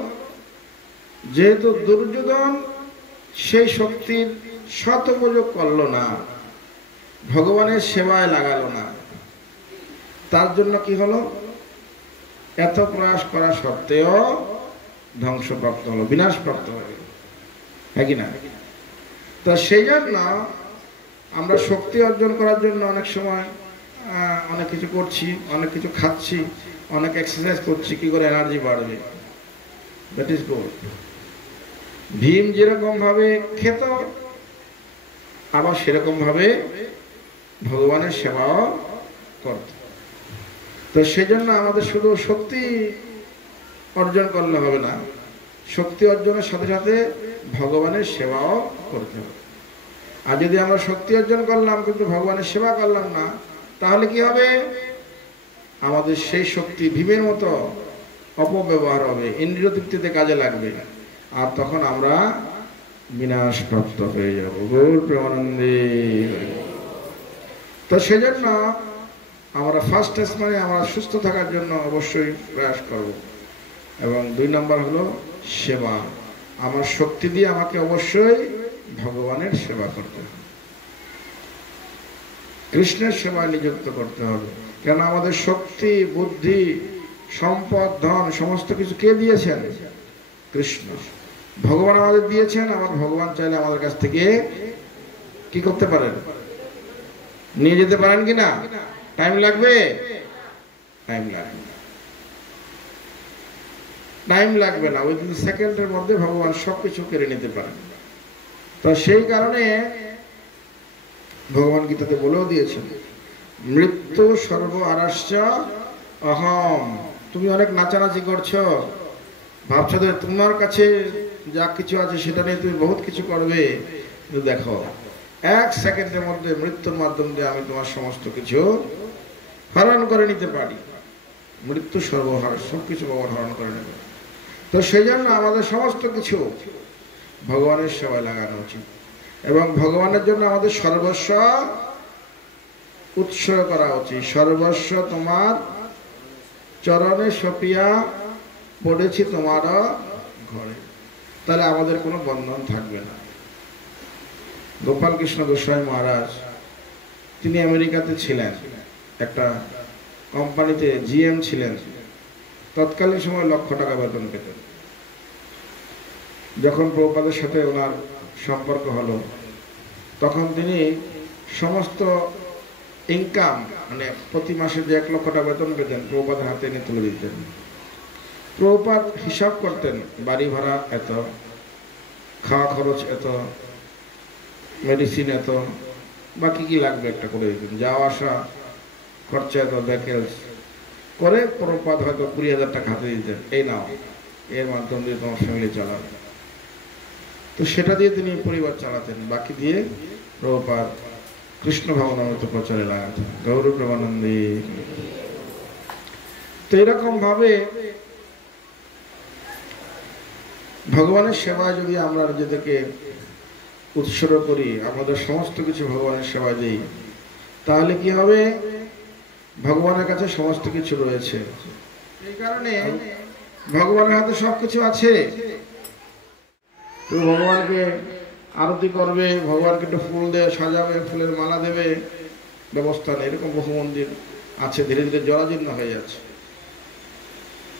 যেহেতু দুর্যোধন সেই শক্তির সদুপযোগ করলো না, ভগবানের সেবায় লাগালো না, তার জন্য কি হলো, এত প্রয়াস করা সত্ত্বেও ধ্বংসপ্রাপ্ত হলো, বিনাশপ্রাপ্ত হলো, হ্যাঁ কি না? তো সেই জন্য আমরা শক্তি অর্জন করার জন্য অনেক সময় অনেক কিছু করছি, অনেক কিছু খাচ্ছি, অনেক এক্সারসাইজ করছি, কি করে এনার্জি বাড়বে, দ্যাট ইজ গুড। ভীম যেরকম ভাবে খেত আবার সেরকম ভাবে ভগবানের সেবাও করত। তো সেজন্য আমাদের শুধু শক্তি অর্জন করলে হবে না, শক্তি অর্জনের সাথে সাথে ভগবানের সেবাও করতে হবে। আর যদি আমরা শক্তি অর্জন করলাম কিন্তু ভগবানের সেবা করলাম না, তাহলে কি হবে, আমাদের সেই শক্তি ভীমের মতো অপব্যবহার হবে, ইন্দ্রিয় তৃপ্তিতে কাজে লাগবে, আর তখন আমরা বিনাশপ্রাপ্ত হয়ে যাব। গৌর প্রেমানন্দে। তো সেজন্য আমরা ফার্স্ট স্টেজ মানে আমরা সুস্থ থাকার জন্য অবশ্যই প্রয়াস করব। এবং 2 নম্বর হলো সেবা। আমার শক্তি দিয়ে আমাকে অবশ্যই ভগবানের সেবা করতে হবে, কৃষ্ণের সেবায় নিযুক্ত করতে হবে। কেন আমাদের শক্তি, বুদ্ধি, সম্পদ, ধন সমস্ত কিছু কে দিয়েছেন? কৃষ্ণ। ভগবান আমাদের দিয়েছেন। আবার ভগবান চাইলে আমাদের কাছ থেকে কি করতে পারেন, নিয়ে যেতে পারেন কিনা? টাইম লাগবে? টাইম লাগবে না, টাইম লাগবে না, উইদিন সেকেন্ডের মধ্যে ভগবান সবকিছু কেড়ে নিতে পারেন। তো সেই কারণে ভগবান গীতাতে বলেও দিয়েছেন, মৃত্যু সর্ব আরাশ্চ অহম। তুমি অনেক নাচানাচি করছো, ভাবছো যে তোমার কাছে যা কিছু আছে সেটা নিয়ে তুমি বহুত কিছু করবে, কিন্তু দেখো 1 সেকেন্ডের মধ্যে মৃত্যুর মাধ্যম দিয়ে আমি তোমার সমস্ত কিছু হরণ করে নিতে পারি। মৃত্যু সর্বহার, সবকিছু ভগবান হরণ করে নেবে। তো সেই জন্য আমাদের সমস্ত কিছু ভগবানের সেবায় লাগানো উচিত এবং ভগবানের জন্য আমাদের সর্বস্ব উৎসর্গ করা উচিত। সর্বস্ব তোমার চরণে সপিয়া পড়েছি তোমার ঘরে, তাহলে আমাদের কোনো বন্ধন থাকবে না। গোপাল কৃষ্ণ গোস্বামী মহারাজ তিনি আমেরিকাতে ছিলেন, একটা কোম্পানিতে জিএম ছিলেন, তৎকালীন সময় লক্ষ টাকা বেতন পেতেন। যখন প্রভুপাদের সাথে ওনার সম্পর্ক হলো তখন তিনি সমস্ত ইনকাম মানে প্রতি মাসে যে 1 লক্ষ টাকা বেতন পেতেন প্রভুপাদের হাতে এনে তুলে দিতেন। প্রভুপাদ হিসাব করতেন, বাড়ি ভাড়া এত, খাওয়া খরচ এত, মেডিসিন এত, বা কি কি লাগবে একটা করে দিতেন, যাওয়া আসা খরচা এত ব্যাকেলস করে প্রভুপাদ হয়তো 20,000 টাকা হাতে দিতেন, এই নাও, এর মাধ্যম দিয়ে তোমার ফ্যামিলি চালাবে। তো সেটা দিয়ে তিনি পরিবার চালাতেন, বাকি দিয়ে প্রভুপাদ কৃষ্ণ ভাবনামৃত প্রচারে লাগাতেন। গৌর প্রেমানন্দী। তো এরকম ভাবে ভগবানের সেবায় যদি আমরা নিজেদেরকে উৎসর্গ করি, আমাদের সমস্ত কিছু ভগবানের সেবায় দিই, তাহলে কি হবে? ভগবানের কাছে সমস্ত কিছু রয়েছে। এই কারণে ভগবানের হাতে সবকিছু আছে। তো ভগবানকে আরতি করবে, ভগবানকে একটু ফুল দিয়ে সাজাবে, ফুলের মালা দেবে, ব্যবস্থা নেই। এরকম বহু মন্দির আছে, ধীরে ধীরে জরাজীর্ণ হয়ে যাচ্ছে।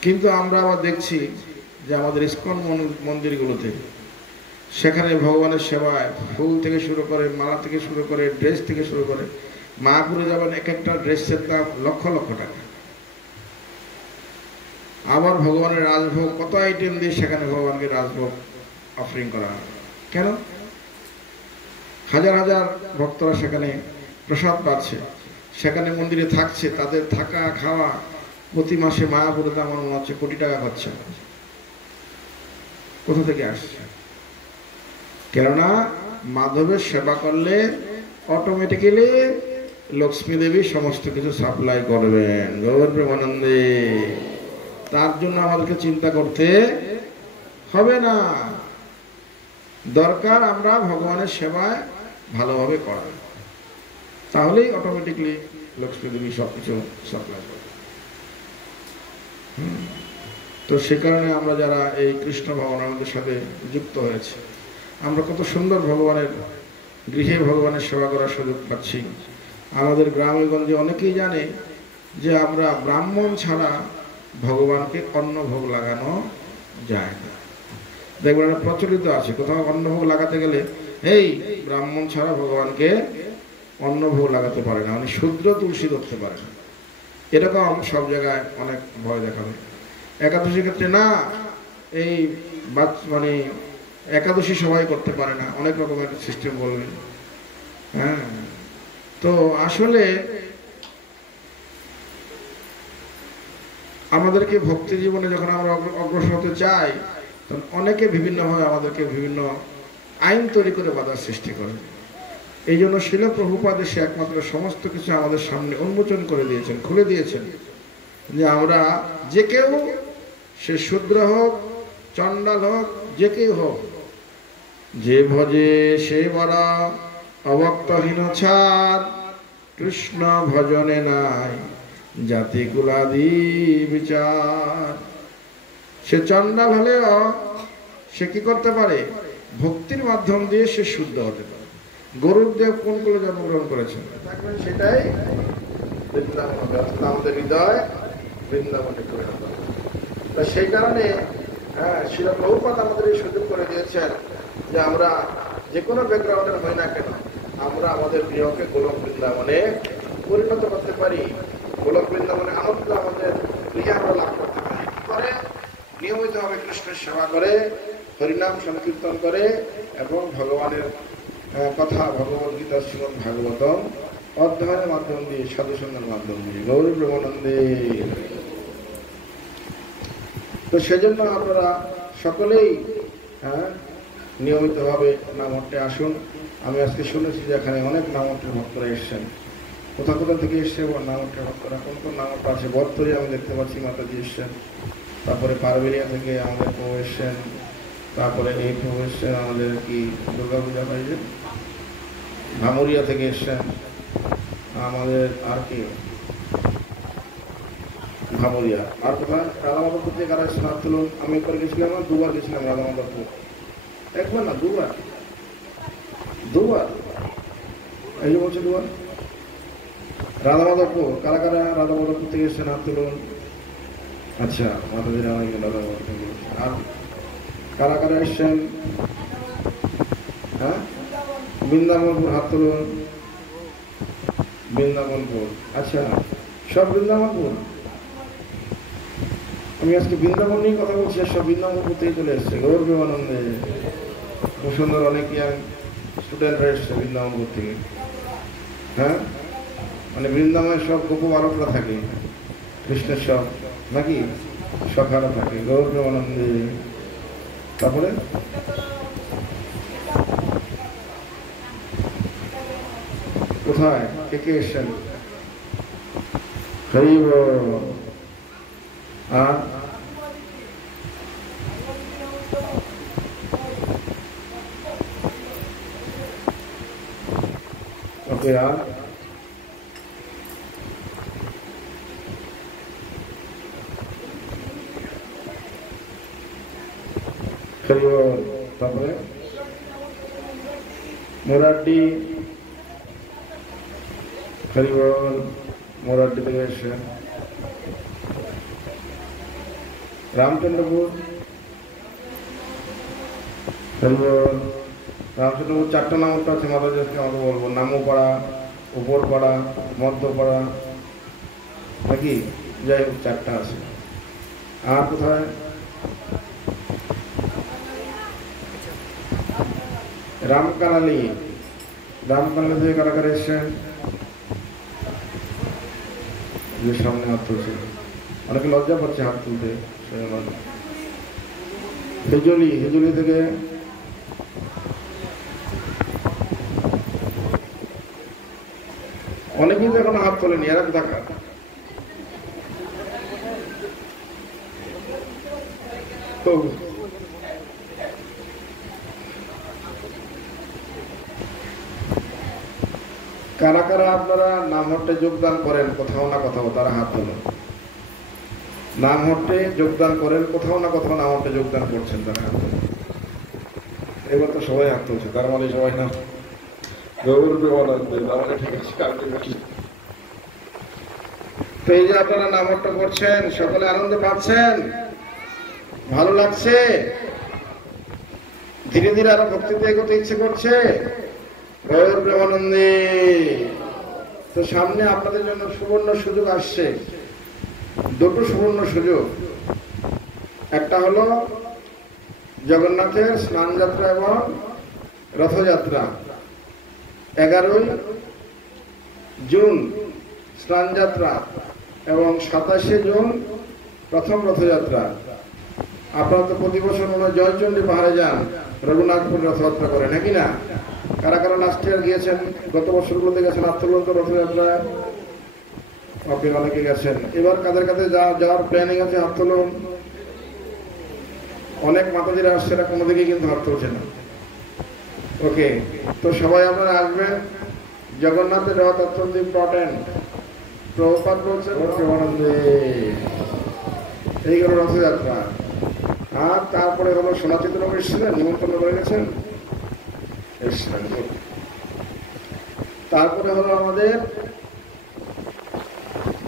কিন্তু আমরা আবার দেখছি যে আমাদের ইস্কন মন্দিরগুলোতে সেখানে ভগবানের সেবায় ফুল থেকে শুরু করে, মালা থেকে শুরু করে, ড্রেস থেকে শুরু করে, মায়াপুরে যাবেন এক একটা ড্রেসের দাম লক্ষ লক্ষ টাকা। আবার ভগবানের রাজভোগ, কত আইটেম দিয়ে সেখানে ভগবানকে রাজভোগ অফারিং করা হয়। কেন? হাজার হাজার ভক্তরা সেখানে প্রসাদ পাচ্ছে, সেখানে মন্দিরে থাকছে, তাদের থাকা খাওয়া প্রতি মাসে মায়াপুরেতে আমার মনে হচ্ছে কোটি টাকা খরচা। কোথা থেকে আসছে? কেননা মাধবের সেবা করলে অটোমেটিক্যালি লক্ষ্মী দেবী সমস্ত কিছু সাপ্লাই করবেন। গৌর প্রেমানন্দে। তার জন্য আমাদেরকে চিন্তা করতে হবে না, দরকার আমরা ভগবানের সেবায় ভালোভাবে করা, তাহলেই অটোমেটিকলি লক্ষ্মী দেবী সবকিছু সাপ্লাই করবে। তো সে কারণে আমরা যারা এই কৃষ্ণ ভাবনার সাথে যুক্ত হয়েছে, আমরা কত সুন্দর ভগবানের গৃহে ভগবানের সেবা করার সুযোগ পাচ্ছি। আমাদের গ্রামে গঞ্জে অনেকেই জানে যে আমরা ব্রাহ্মণ ছাড়া ভগবানকে অন্নভোগ লাগানো যায় না। দেখবেন প্রচলিত আছে, কোথাও অন্নভোগ লাগাতে গেলে এই ব্রাহ্মণ ছাড়া ভগবানকে অন্নভোগ লাগাতে পারে না, মানে শূদ্র তুলসী ধরতে পারে না, এরকম সব জায়গায় অনেক ভয় দেখাবে। একাদশীর ক্ষেত্রে না, এই মানে একাদশী সবাই করতে পারে না, অনেক রকমের সিস্টেম বলবে। হ্যাঁ, তো আসলে আমাদেরকে ভক্তি জীবনে যখন আমরা অগ্রসর হতে চাই, তখন অনেকে বিভিন্নভাবে আমাদেরকে বিভিন্ন আইন তৈরি করে বাধার সৃষ্টি করে। এই জন্য শিল প্রভুপাদ এসে একমাত্র সমস্ত কিছু আমাদের সামনে উন্মোচন করে দিয়েছেন, খুলে দিয়েছেন, যে আমরা যে কেউ, সে শূদ্র হোক, চণ্ডাল হোক, যে কেউ হোক, যে ভজে সে বরা, অভক্তহীন ছাড়, কৃষ্ণ ভজনে নাই জাতি কুলাদি বিচার। সে চণ্ডাল হলেও সে কি করতে পারে? ভক্তির মাধ্যম দিয়ে সে শুদ্ধ হতে পারে। গরুর দেব কোন কুলে জন্মগ্রহণ করেছেন, সেটাই আমাদের হৃদয় বৃন্দাবনে করে। সেই কারণে শিল প্রভুপাদ আমাদের এই সুযোগ করে দিয়েছেন যে আমরা যে কোনো ব্যাকগ্রাউন্ডের হই না কেন, আমরা আমাদের প্রিয়কে গোলক বৃন্দাবনে পরিণত করতে পারি। গোলক বৃন্দাবনে আনন্দ আমাদের প্রিয় আমরা লাভ করতে পারি। কি করে? নিয়মিতভাবে কৃষ্ণের সেবা করে, হরিনাম সংকীর্তন করে এবং ভগবানের কথা, ভগবদ গীতা, শ্রীমদ ভাগবতম অধ্যয়নের মাধ্যম দিয়ে, সাধুসঙ্গের মাধ্যম দিয়ে। গৌর প্রেমানন্দে। তো সেজন্য আপনারা সকলেই নিয়মিতভাবে নামহট্টে আসুন। আমি আজকে শুনেছি যে এখানে অনেক নামহট্টের ভক্তরা এসছেন। কোথা কোথা থেকে এসছে নামহট্টের ভক্তরা? কোন কোন নামহট্ট আছে? বর্তরে আমি দেখতে পাচ্ছি মাতাজি এসছেন, তারপরে পারবেলিয়া থেকে আমাদের বউ এসছেন, তারপরে এই প্রভু এসছেন আমাদের কি দুর্গা পূজা পাইছে, ভামুরিয়া থেকে এসছেন আমাদের, আর কি ভামুরিয়া, আর কোথায় রাধামাধবপুর থেকে কারা এসছেন হাত তুলুন। আমি একবার গেছিলাম, দুবার গেছিলাম রাধামাধবপুর, একবার না দুবার, এই যে বলছে দুবার। রাধামাধবপুর, কারা কারা রাধামাধবপুর থেকে এসছেন হাত তুলুন। আচ্ছা, মাতাজির অনেক রাধামাধবপুর থেকে এসছেন। আর কারা কারা এসছেন? হ্যাঁ, বৃন্দাবনপুর হাত তুলুন। বৃন্দাবনপুর, আচ্ছা সব বৃন্দাবনপুর। আমি আজকে বৃন্দাবন নিয়ে কথা বলছি, সব বৃন্দাবনপুর থেকে চলে এসছে। গৌর প্রেমানন্দে খুব সুন্দর অনেক ইয়াং স্টুডেন্টরা এসছে বৃন্দাবনপুর থেকে। হ্যাঁ, মানে বৃন্দাবনের সব গোপ বালকরা থাকে, কৃষ্ণের সব নাকি সখারা থাকে। গৌর প্রেমানন্দে। তারপরে কোথায় কে কে এসছেন? হরিব। আর ওকে, আর তারপরে মোরাড্ডি, হরিবল, মোরাড্ডি থেকে এসছেন। রামচন্দ্রপুর, হরিবল। রামচন্দ্রপুর চারটা নামটা আছে, মাতাজিকে আমাকে বলবো, নামোপাড়া, উপরপাড়া, মধ্যপাড়া নাকি, যাই হোক চারটা আছে। আর কোথায়? রামকানালি, রামকানালি থেকে কারা কারা এসছেন? যে সামনে হাত তুলছে, অনেকে লজ্জা পাচ্ছে হাত তুলতে। হেজলি, হেজলি থেকে অনেকেই তো এখন হাত তোলেনি, এরা দেখা। কারা কারা আপনারা নামহট্টে যোগদান করেন কোথাও না কোথাও, তারা হাত তোলেন। নামহট্টে যোগদান করেন কোথাও না কোথাও, নামহট্টে যোগদান করছেন, তারা হাত তোলেন। এবার তো সবাই হাত তুলছে, তার মানে সবাই না। ঠিক আছে। তো এই যে আপনারা নামহট্ট করছেন, সকলে আনন্দ পাচ্ছেন, ভালো লাগছে, ধীরে ধীরে আরো ভক্তিতে এগোতে ইচ্ছে করছে। গৌর প্রেমানন্দে। তো সামনে আপনাদের জন্য সুবর্ণ সুযোগ আসছে, দুটো সুবর্ণ সুযোগ। একটা হলো জগন্নাথের স্নান যাত্রা এবং রথযাত্রা। 11ই জুন স্নান যাত্রা এবং 27শে জুন প্রথম রথযাত্রা। আপনারা তো প্রতি বছর মনে হয় জয়চণ্ডী পাহাড়ে যান, রঘুনাথপুর রথযাত্রা করে নাকি না? কারা কারা লাস্ট ইয়ার গিয়েছেন, গত বছরগুলোতে গেছেন আত্মগ্রন্থ রথযাত্রায়? আপনি অনেকে গেছেন। এবার কাদের কাছে যাওয়ার প্ল্যানিং আছে হাত তুলুন। অনেক মাতাজিরা আসছে, এরা কোনো দিকে কিন্তু হাত তুলছে না। ওকে, তো সবাই আপনারা আসবেন। জগন্নাথের রথ অত্যন্ত ইম্পর্টেন্ট। প্রভুপাদ বলছে এই হলো রথযাত্রা। আর তারপরে হলো সোনাচিত্র এসেছিলেন, নিমন্ত্রণ করে গেছেন, এসেছিলেন। তারপরে হলো আমাদের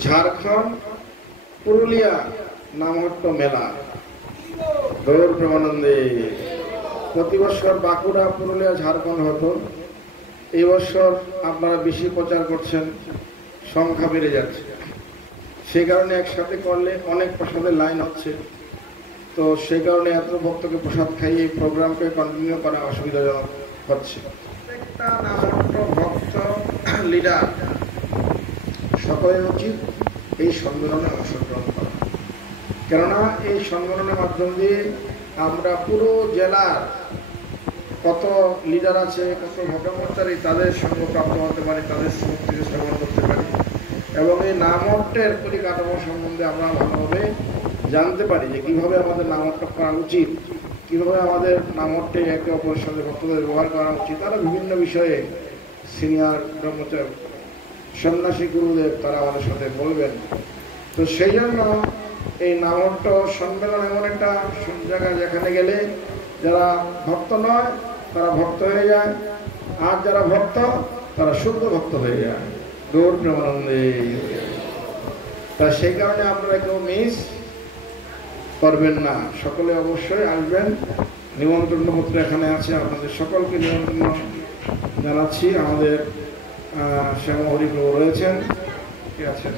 ঝাড়খণ্ড পুরুলিয়া নামহট্ট মেলা। গৌর প্রেমানন্দে। প্রতি বছর বাঁকুড়া, পুরুলিয়া, ঝাড়খণ্ড হতো। এই বছর আপনারা বেশি প্রচার করছেন, সংখ্যা বেড়ে যাচ্ছে, সেই কারণে একসাথে করলে অনেক প্রসাদের লাইন হচ্ছে। তো সেই কারণে এত ভক্তকে প্রসাদ খাইয়ে এই প্রোগ্রামকে কন্টিনিউ করা অসুবিধাজনক হচ্ছে। প্রত্যেকটা নামহট্ট ভক্ত লিডার সকলের উচিত এই সম্মেলনে অংশগ্রহণ করা। কেননা এই সম্মেলনের মাধ্যম দিয়ে আমরা পুরো জেলার কত লিডার আছে, কত ভক্তমর্চারী, তাদের সঙ্গ প্রাপ্ত হতে পারি, তাদের থেকে শ্রবণ করতে পারি এবং এই নামহট্টের পরিকাঠামো সম্বন্ধে আমরা ভালোভাবে জানতে পারি যে কীভাবে আমাদের নামহট্ট করা উচিত। তো কীভাবে আমাদের নামটি একে অপরের সাথে ভক্তদের ব্যবহার করা উচিত, তারা বিভিন্ন বিষয়ে সিনিয়র ব্রহ্মচারী সন্ন্যাসী গুরুদেব তারা আমাদের সাথে বলবেন। তো সেই জন্য এই নামট্ট সম্মেলন এমন একটা জায়গা যেখানে গেলে যারা ভক্ত নয় তারা ভক্ত হয়ে যায়, আর যারা ভক্ত তারা শুদ্ধ ভক্ত হয়ে যায়। গৌর প্রেমানন্দে। তা সেই কারণে আপনারা কেউ মিস করবেন না, সকলে অবশ্যই আসবেন। নিমন্ত্রণ পত্র এখানে আছে, আপনাদের সকলকে নিমন্ত্রণ জানাচ্ছি। আমাদের শ্যামহরি প্রভু রয়েছেন, কে আছেন,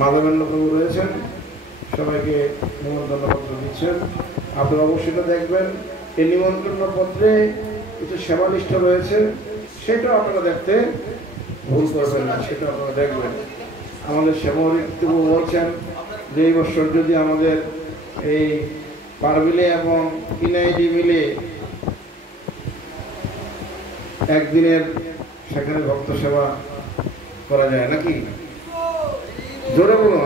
মাধবেন্দ্র প্রভু রয়েছেন, সবাইকে নিমন্ত্রণ পত্র দিচ্ছেন। আপনারা অবশ্যই দেখবেন। এই নিমন্ত্রণ পত্রে কিছু সেবালিষ্ট রয়েছে, সেটাও আপনারা দেখতে ভুল করবেন না, সেটা আপনারা দেখবেন। আমাদের শ্যামহরি প্রভু বলছেন যে এই বছর যদি আমাদের এই পারবিলে এবং কিনাইডি মিলে একদিনের সেখানে ভক্ত সেবা করা যায় নাকি? জোরে বলো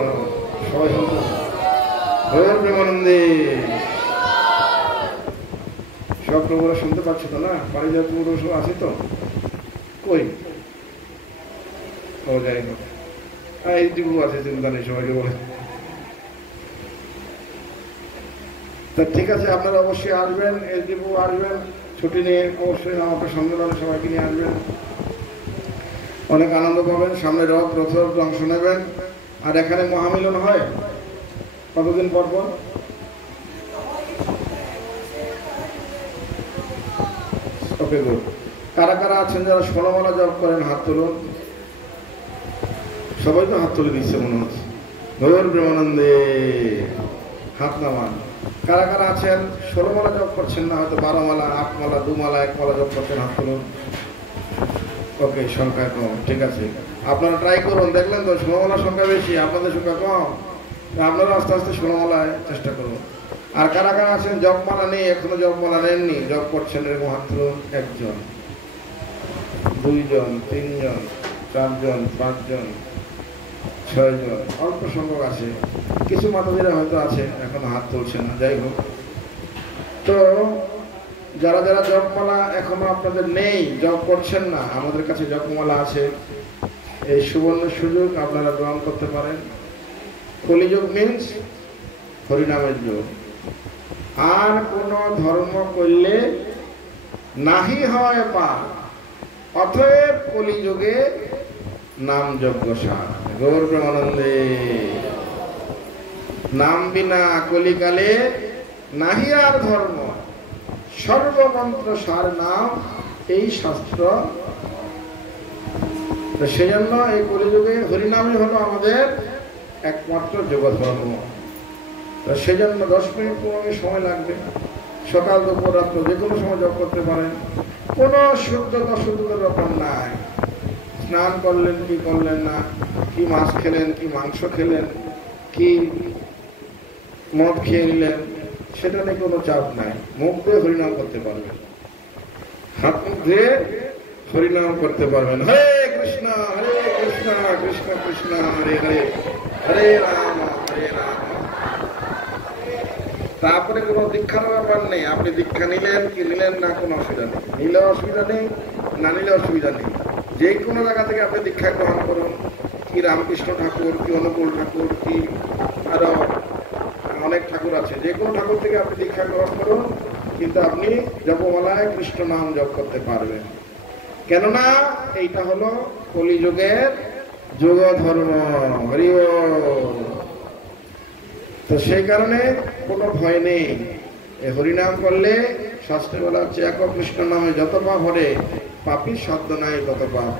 সবাই, গৌর প্রেমানন্দে। সব প্রভুরা শুনতে পাচ্ছ তো না? পারিজাত প্রভু সব আছে তো? কই ও যাই হোক, এই দিবু আছে, চিন্তা নেই, সবাইকে বলে। তা ঠিক আছে, আপনারা অবশ্যই আসবেন, এই দিবু আসবেন, ছুটি নিয়ে অবশ্যই আমাকে সম্মেলনে সবাইকে নিয়ে আসবেন, অনেক আনন্দ পাবেন। সামনে রথের অংশ নেবেন। আর এখানে মহামিলন হয় কতদিন পর পর? Okay good. কারা কারা আছেন যারা ষোলমালা জপ করেন হাত তুলুন। সবাই তো হাত তুলে দিচ্ছে মনে হচ্ছে। গৌর প্রেমানন্দে। হাত নামান। কারা কারা আছেন 16 মালা জপ করছেন না, হয়তো 12 মালা, 8 মালা, 2 মালা, 1 মালা জপ করছেন, হাত তুলুন। ওকে, সংখ্যা কম, ঠিক আছে। আপনারা ট্রাই করুন, দেখলেন তো 16 মালার সংখ্যা বেশি, আপনাদের সংখ্যা কম। আপনারা আস্তে আস্তে 16 মালায় চেষ্টা করুন। আর কারা কারা আছেন জপমালা নেই, এখনো জপমালা নেননি, জপ করছেন, এরকম হাত তুলুন। 1 জন, 2 জন, 3 জন, 4 জন, 5 জন, 6 জন, অল্প সংখ্যক আছে। কিছু মাতাজিরা হয়তো আছে এখনো হাত তুলছেন না, যাই হোক। তো যারা যারা জপমালা এখনো আপনাদের নেই, জপ করছেন না, আমাদের কাছে জপমালা আছে, এই সুবর্ণ সুযোগ আপনারা গ্রহণ করতে পারেন। কলিযুগ মিন্স হরিনামের যুগ। আর কোন ধর্ম করলে নাহি হয় পাপ, অতএব কলিযুগে নাম যজ্ঞ সার। গৌর প্রেমানন্দে। নাম বিনা কলিকালে নাহি আর ধর্ম, সর্বমন্ত্র সার নাম এই শাস্ত্র। সেজন্য এই কলিযুগে হরিনামই হলো আমাদের একমাত্র যোগ ধর্ম। সেজন্য 10 মিনিট 15 মিনিট সময় লাগবে, সকাল দুপুর রাত্র যে কোনো সময় জপ করতে পারেন। কোনো শুদ্ধতা অশুদ্ধতার ব্যাপার নাই। স্নান করলেন কি করলেন না, কি মাছ খেলেন কি মাংস খেলেন কি মদ খেয়ে নিলেন, সেটা নিয়ে কোনো চাপ নাই। মুখ দিয়ে হরিনাম করতে পারবেন, হাত মুখ দিয়ে হরিনাম করতে পারবেন। হরে কৃষ্ণ কৃষ্ণ কৃষ্ণ হরে হরে, হরে রাম হরে রাম। তারপরে কোনো দীক্ষার ব্যাপার নেই। আপনি দীক্ষা নিলেন কি নিলেন না, কোনো অসুবিধা নেই। নিলে অসুবিধা নেই, না নিলে অসুবিধা নেই। যে কোনো জায়গা থেকে আপনি দীক্ষা গ্রহণ করুন। কি রামকৃষ্ণ ঠাকুর, কি অনুকূল ঠাকুর, কি আরো অনেক ঠাকুর আছে, যে কোনো ঠাকুর থেকে আপনি দীক্ষা গ্রহণ করুন, কিন্তু আপনি জপমালায় কৃষ্ণ নাম জপ করতে পারবেন। কেননা এইটা হলো কলিযুগের যোগ ধর্ম। হরি বল। তো সেই কারণে কোনো ভয় নেই। এই হরিনাম করলে শাস্ত্রে বলা হচ্ছে এক কৃষ্ণ নামে যত পাপ হরে, পাপী শব্দ নাই তত পাপ।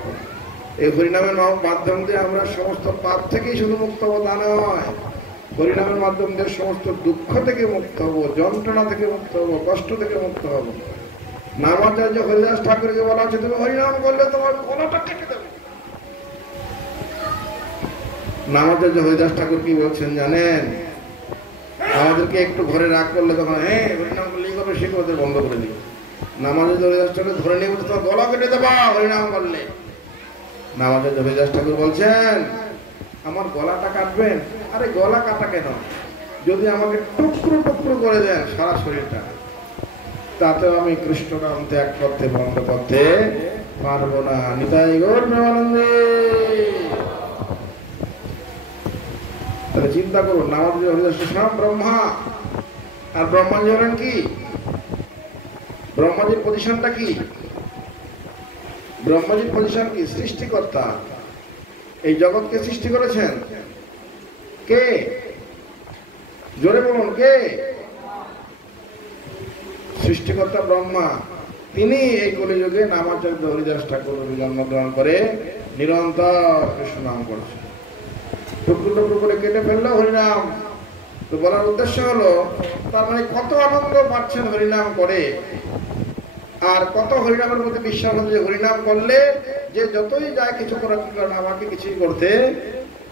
এই হরিনামের মাধ্যম দিয়ে আমরা সমস্ত পাপ থেকেই শুধু মুক্ত হবো তা নয়, হরিনামের মাধ্যম দিয়ে সমস্ত দুঃখ থেকে মুক্ত হবো, যন্ত্রণা থেকে মুক্ত হবো, কষ্ট থেকে মুক্ত হবো। নামাচার্য হরিদাস ঠাকুরকে বলা হচ্ছে তুমি হরিনাম করলে তোমার গলাটা কেটে দেবে। নামাচার্য হরিদাস ঠাকুর কি বলছেন জানেন? আমাদেরকে একটু ঘরে রাগ করলে তখন হরিনাম করলে করবে, সে কথা বন্ধ করে দিই। নামাচার্য হরিদাস ঠাকুর ধরে নিয়ে বলছে তোমার গলা কেটে দেবা হরিনাম করলে। নামাচার্য হরিদাস ঠাকুর বলছেন আমার গলাটা কাটবেন? আরে গলা কাটা কেন, যদি আমাকে টুকরো টুকরো করে দেন সারা শরীরটা, তাতেও আমি কৃষ্ণ নাম ত্যাগ করতে বন্ধ করতে পারবো না। নিতাই গৌর প্রেমানন্দে। তাহলে চিন্তা করুন, নামাজি হরিদাস নাম ব্রহ্মা, আর ব্রহ্মাজি হলেন কি? ব্রহ্মাজির পজিশনটা কি? ব্রহ্মাজির পজিশন কি? সৃষ্টিকর্তা। এই জগৎকে সৃষ্টি করেছেন কে? জোরে বলুন, কে? সৃষ্টিকর্তা ব্রহ্মা। তিনি এই কলিযুগে নামাচার্য হরিদাস ঠাকুর জন্মগ্রহণ করে নিরন্তর কৃষ্ণ নাম করছেন। টুকরো টুকরো করে কেটে ফেললো হরিনাম। তো বলার উদ্দেশ্য হলো, তার মানে কত আনন্দ পাচ্ছেন হরিনাম করে, আর কত হরিনামের মধ্যে বিশ্বাস হচ্ছে যে হরিনাম করলে যে যতই যায় কিছু করার, কারণ আমাকে কিছুই করতে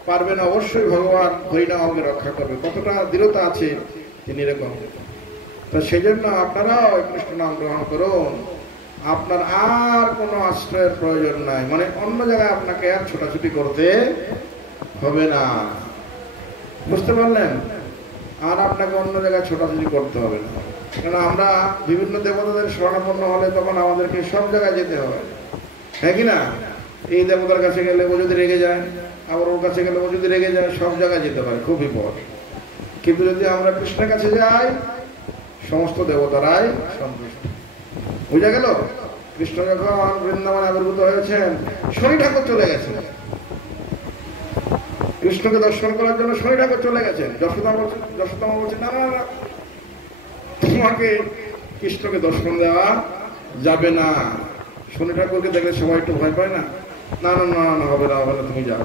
পারবে না, অবশ্যই ভগবান হরিনাম আমাকে রক্ষা করবে। কতটা দৃঢ়তা আছে তিনি এরকম। তো সেই জন্য আপনারাও কৃষ্ণ নাম গ্রহণ করুন। আপনার আর কোনো আশ্রয়ের প্রয়োজন নাই, মানে অন্য জায়গায় আপনাকে আর ছোটাছুটি করতে হবে না। বুঝতে পারলেন? আর আপনাকে অন্য জায়গায় ছোটাছুটি করতে হবে না। কেন আমরা বিভিন্ন দেবতাদের শরণাপন্ন হলে তখন আমাদেরকে সব জায়গায় যেতে হবে, হ্যাঁ কি না? এই দেবতার কাছে গেলে ও যদি রেগে যায়, আবার ওর কাছে গেলে ও যদি রেগে যায়, সব জায়গায় যেতে পারে, খুব বিপদ। কিন্তু যদি আমরা কৃষ্ণের কাছে যাই, সমস্ত দেবতারাই সন্তুষ্ট। বুঝা গেল? কৃষ্ণ যখন বৃন্দাবনে আবির্ভূত হয়েছেন, শনি ঠাকুর চলে গেছেন কৃষ্ণকে দর্শন করার জন্য। শনি ঠাকুর চলে গেছেন। যশোদা বলছেন, না না না, তোমাকে কৃষ্ণকে দর্শন দেওয়া যাবে না। শনি ঠাকুরকে দেখলে সবাই একটু ভয় পায় না? না না না না, হবে না, হবে না, তুমি যাও।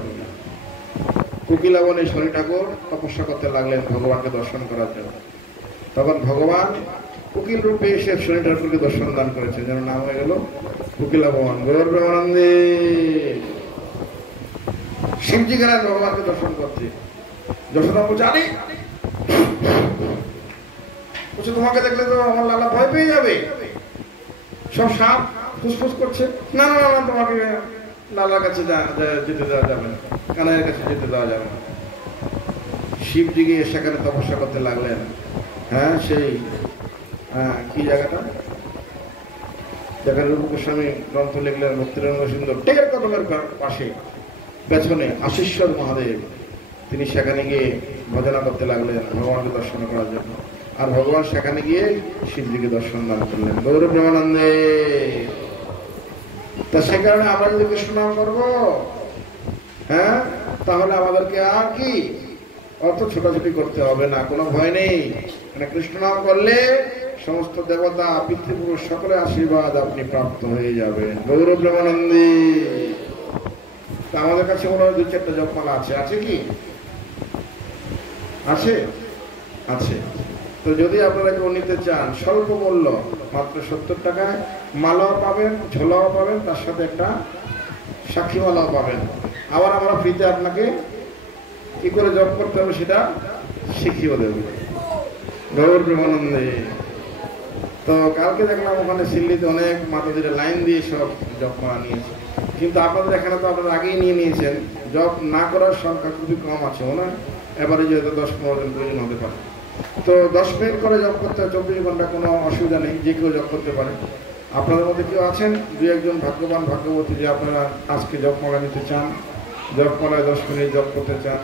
কোকিলাবনে শনি ঠাকুর তপস্যা করতে লাগলেন ভগবানকে দর্শন করার জন্য। তখন ভগবান কোকিল রূপে এসে শনি ঠাকুরকে দর্শন দান করেছেন, যেন নাম হয়ে গেল কোকিলাবন। গৌর প্রেমানন্দে। শিবজি গেলেন ভগবানকে দর্শন করতে। যশোদা বলছে, আরে তোমাকে দেখলে তো আমার লালা ভয় পেয়ে যাবে, সব সাপ ফুসফুস করছে। না না না, তোমাকে লালার কাছে যেতে দেওয়া যাবে না, কানাইয়ের কাছে যেতে দেওয়া যাবে না। শিবজি গিয়ে সেখানে তপস্যা করতে লাগলেন। হ্যাঁ, সেই কি জায়গাটা যেখানে রূপ গোস্বামী গ্রন্থ লিখলেন, ভক্তিরঙ্গ সুন্দর, টেকের কদমের পাশে পেছনে আশীশ্বর মহাদেব, তিনি সেখানে গিয়ে ভজনা করতে লাগলেন ভগবানকে দর্শন করার জন্য। আর ভগবান সেখানে গিয়ে শিবজিকে দর্শন দান করলেন। গৌর প্রেমানন্দে। তা সে কারণে আমরা যদি কৃষ্ণ নাম করবো, হ্যাঁ, তাহলে আমাদেরকে আর কি অত ছোটাছুটি করতে হবে না, কোনো ভয় নেই। মানে কৃষ্ণ নাম করলে সমস্ত দেবতা, পিতৃপুরুষ সকলের আশীর্বাদ আপনি প্রাপ্ত হয়ে যাবেন। গৌর প্রেমানন্দে। তা আমাদের কাছে মনে হয় 2-4টা জপমালা আছে। আছে কি? আছে? আছে। তো যদি আপনারা কেউ নিতে চান, স্বল্প মূল্য, মাত্র 70 টাকায় মালাও পাবেন, ঝোলাও পাবেন, তার সাথে একটা সাক্ষী মালাও পাবেন। আবার আমরা ফ্রিতে আপনাকে কি করে জপ করতে হবে সেটা শিখিয়ে দেব। গৌর প্রেমানন্দে। তো কালকে দেখলাম ওখানে সিল্লিতে অনেক মাতাজিরা লাইন দিয়ে সব জপমালা নিয়েছে, কিন্তু আপনাদের এখানে তো আপনারা আগেই নিয়ে নিয়েছেন। জপ না করার সংখ্যা খুবই কম আছে, মনে হয় এবারে যেহেতু 10-15 জন প্রয়োজন হতে পারে। তো 10 মিনিট করে জপ করতে হয়, 24 ঘন্টা, কোনো অসুবিধা নেই, যে কেউ জপ করতে পারে। আপনাদের মধ্যে কেউ আছেন 2-1 ভাগ্যবান ভাগ্যবতী যে আপনারা আজকে জপমালা নিতে চান, জপমালায় 10 মিনিট জপ করতে চান?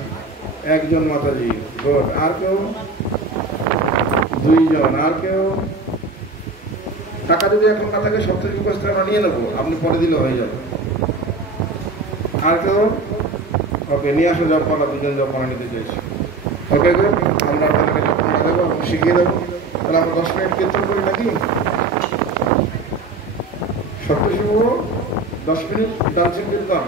একজন মাতাজি। আর কেউ? 2 জন। আর কেউ? টাকা যদি এখন না থাকে 70-25 টাকা নিয়ে নেবো, আপনি পরে দিলে হয়ে যাবে। আর কেউ? ওকে, নিয়ে আসো জপমালা। 2 জন জপমালা নিতে চাইছি। ওকে গো, আমরা আপনাদেরকে জপমালা দেবো, শিখিয়ে দেবো। তাহলে আমরা 10 মিনিট কীর্তন করি নাকি? সপ্তশিব 10 মিনিট ডান্সিং কীর্তন।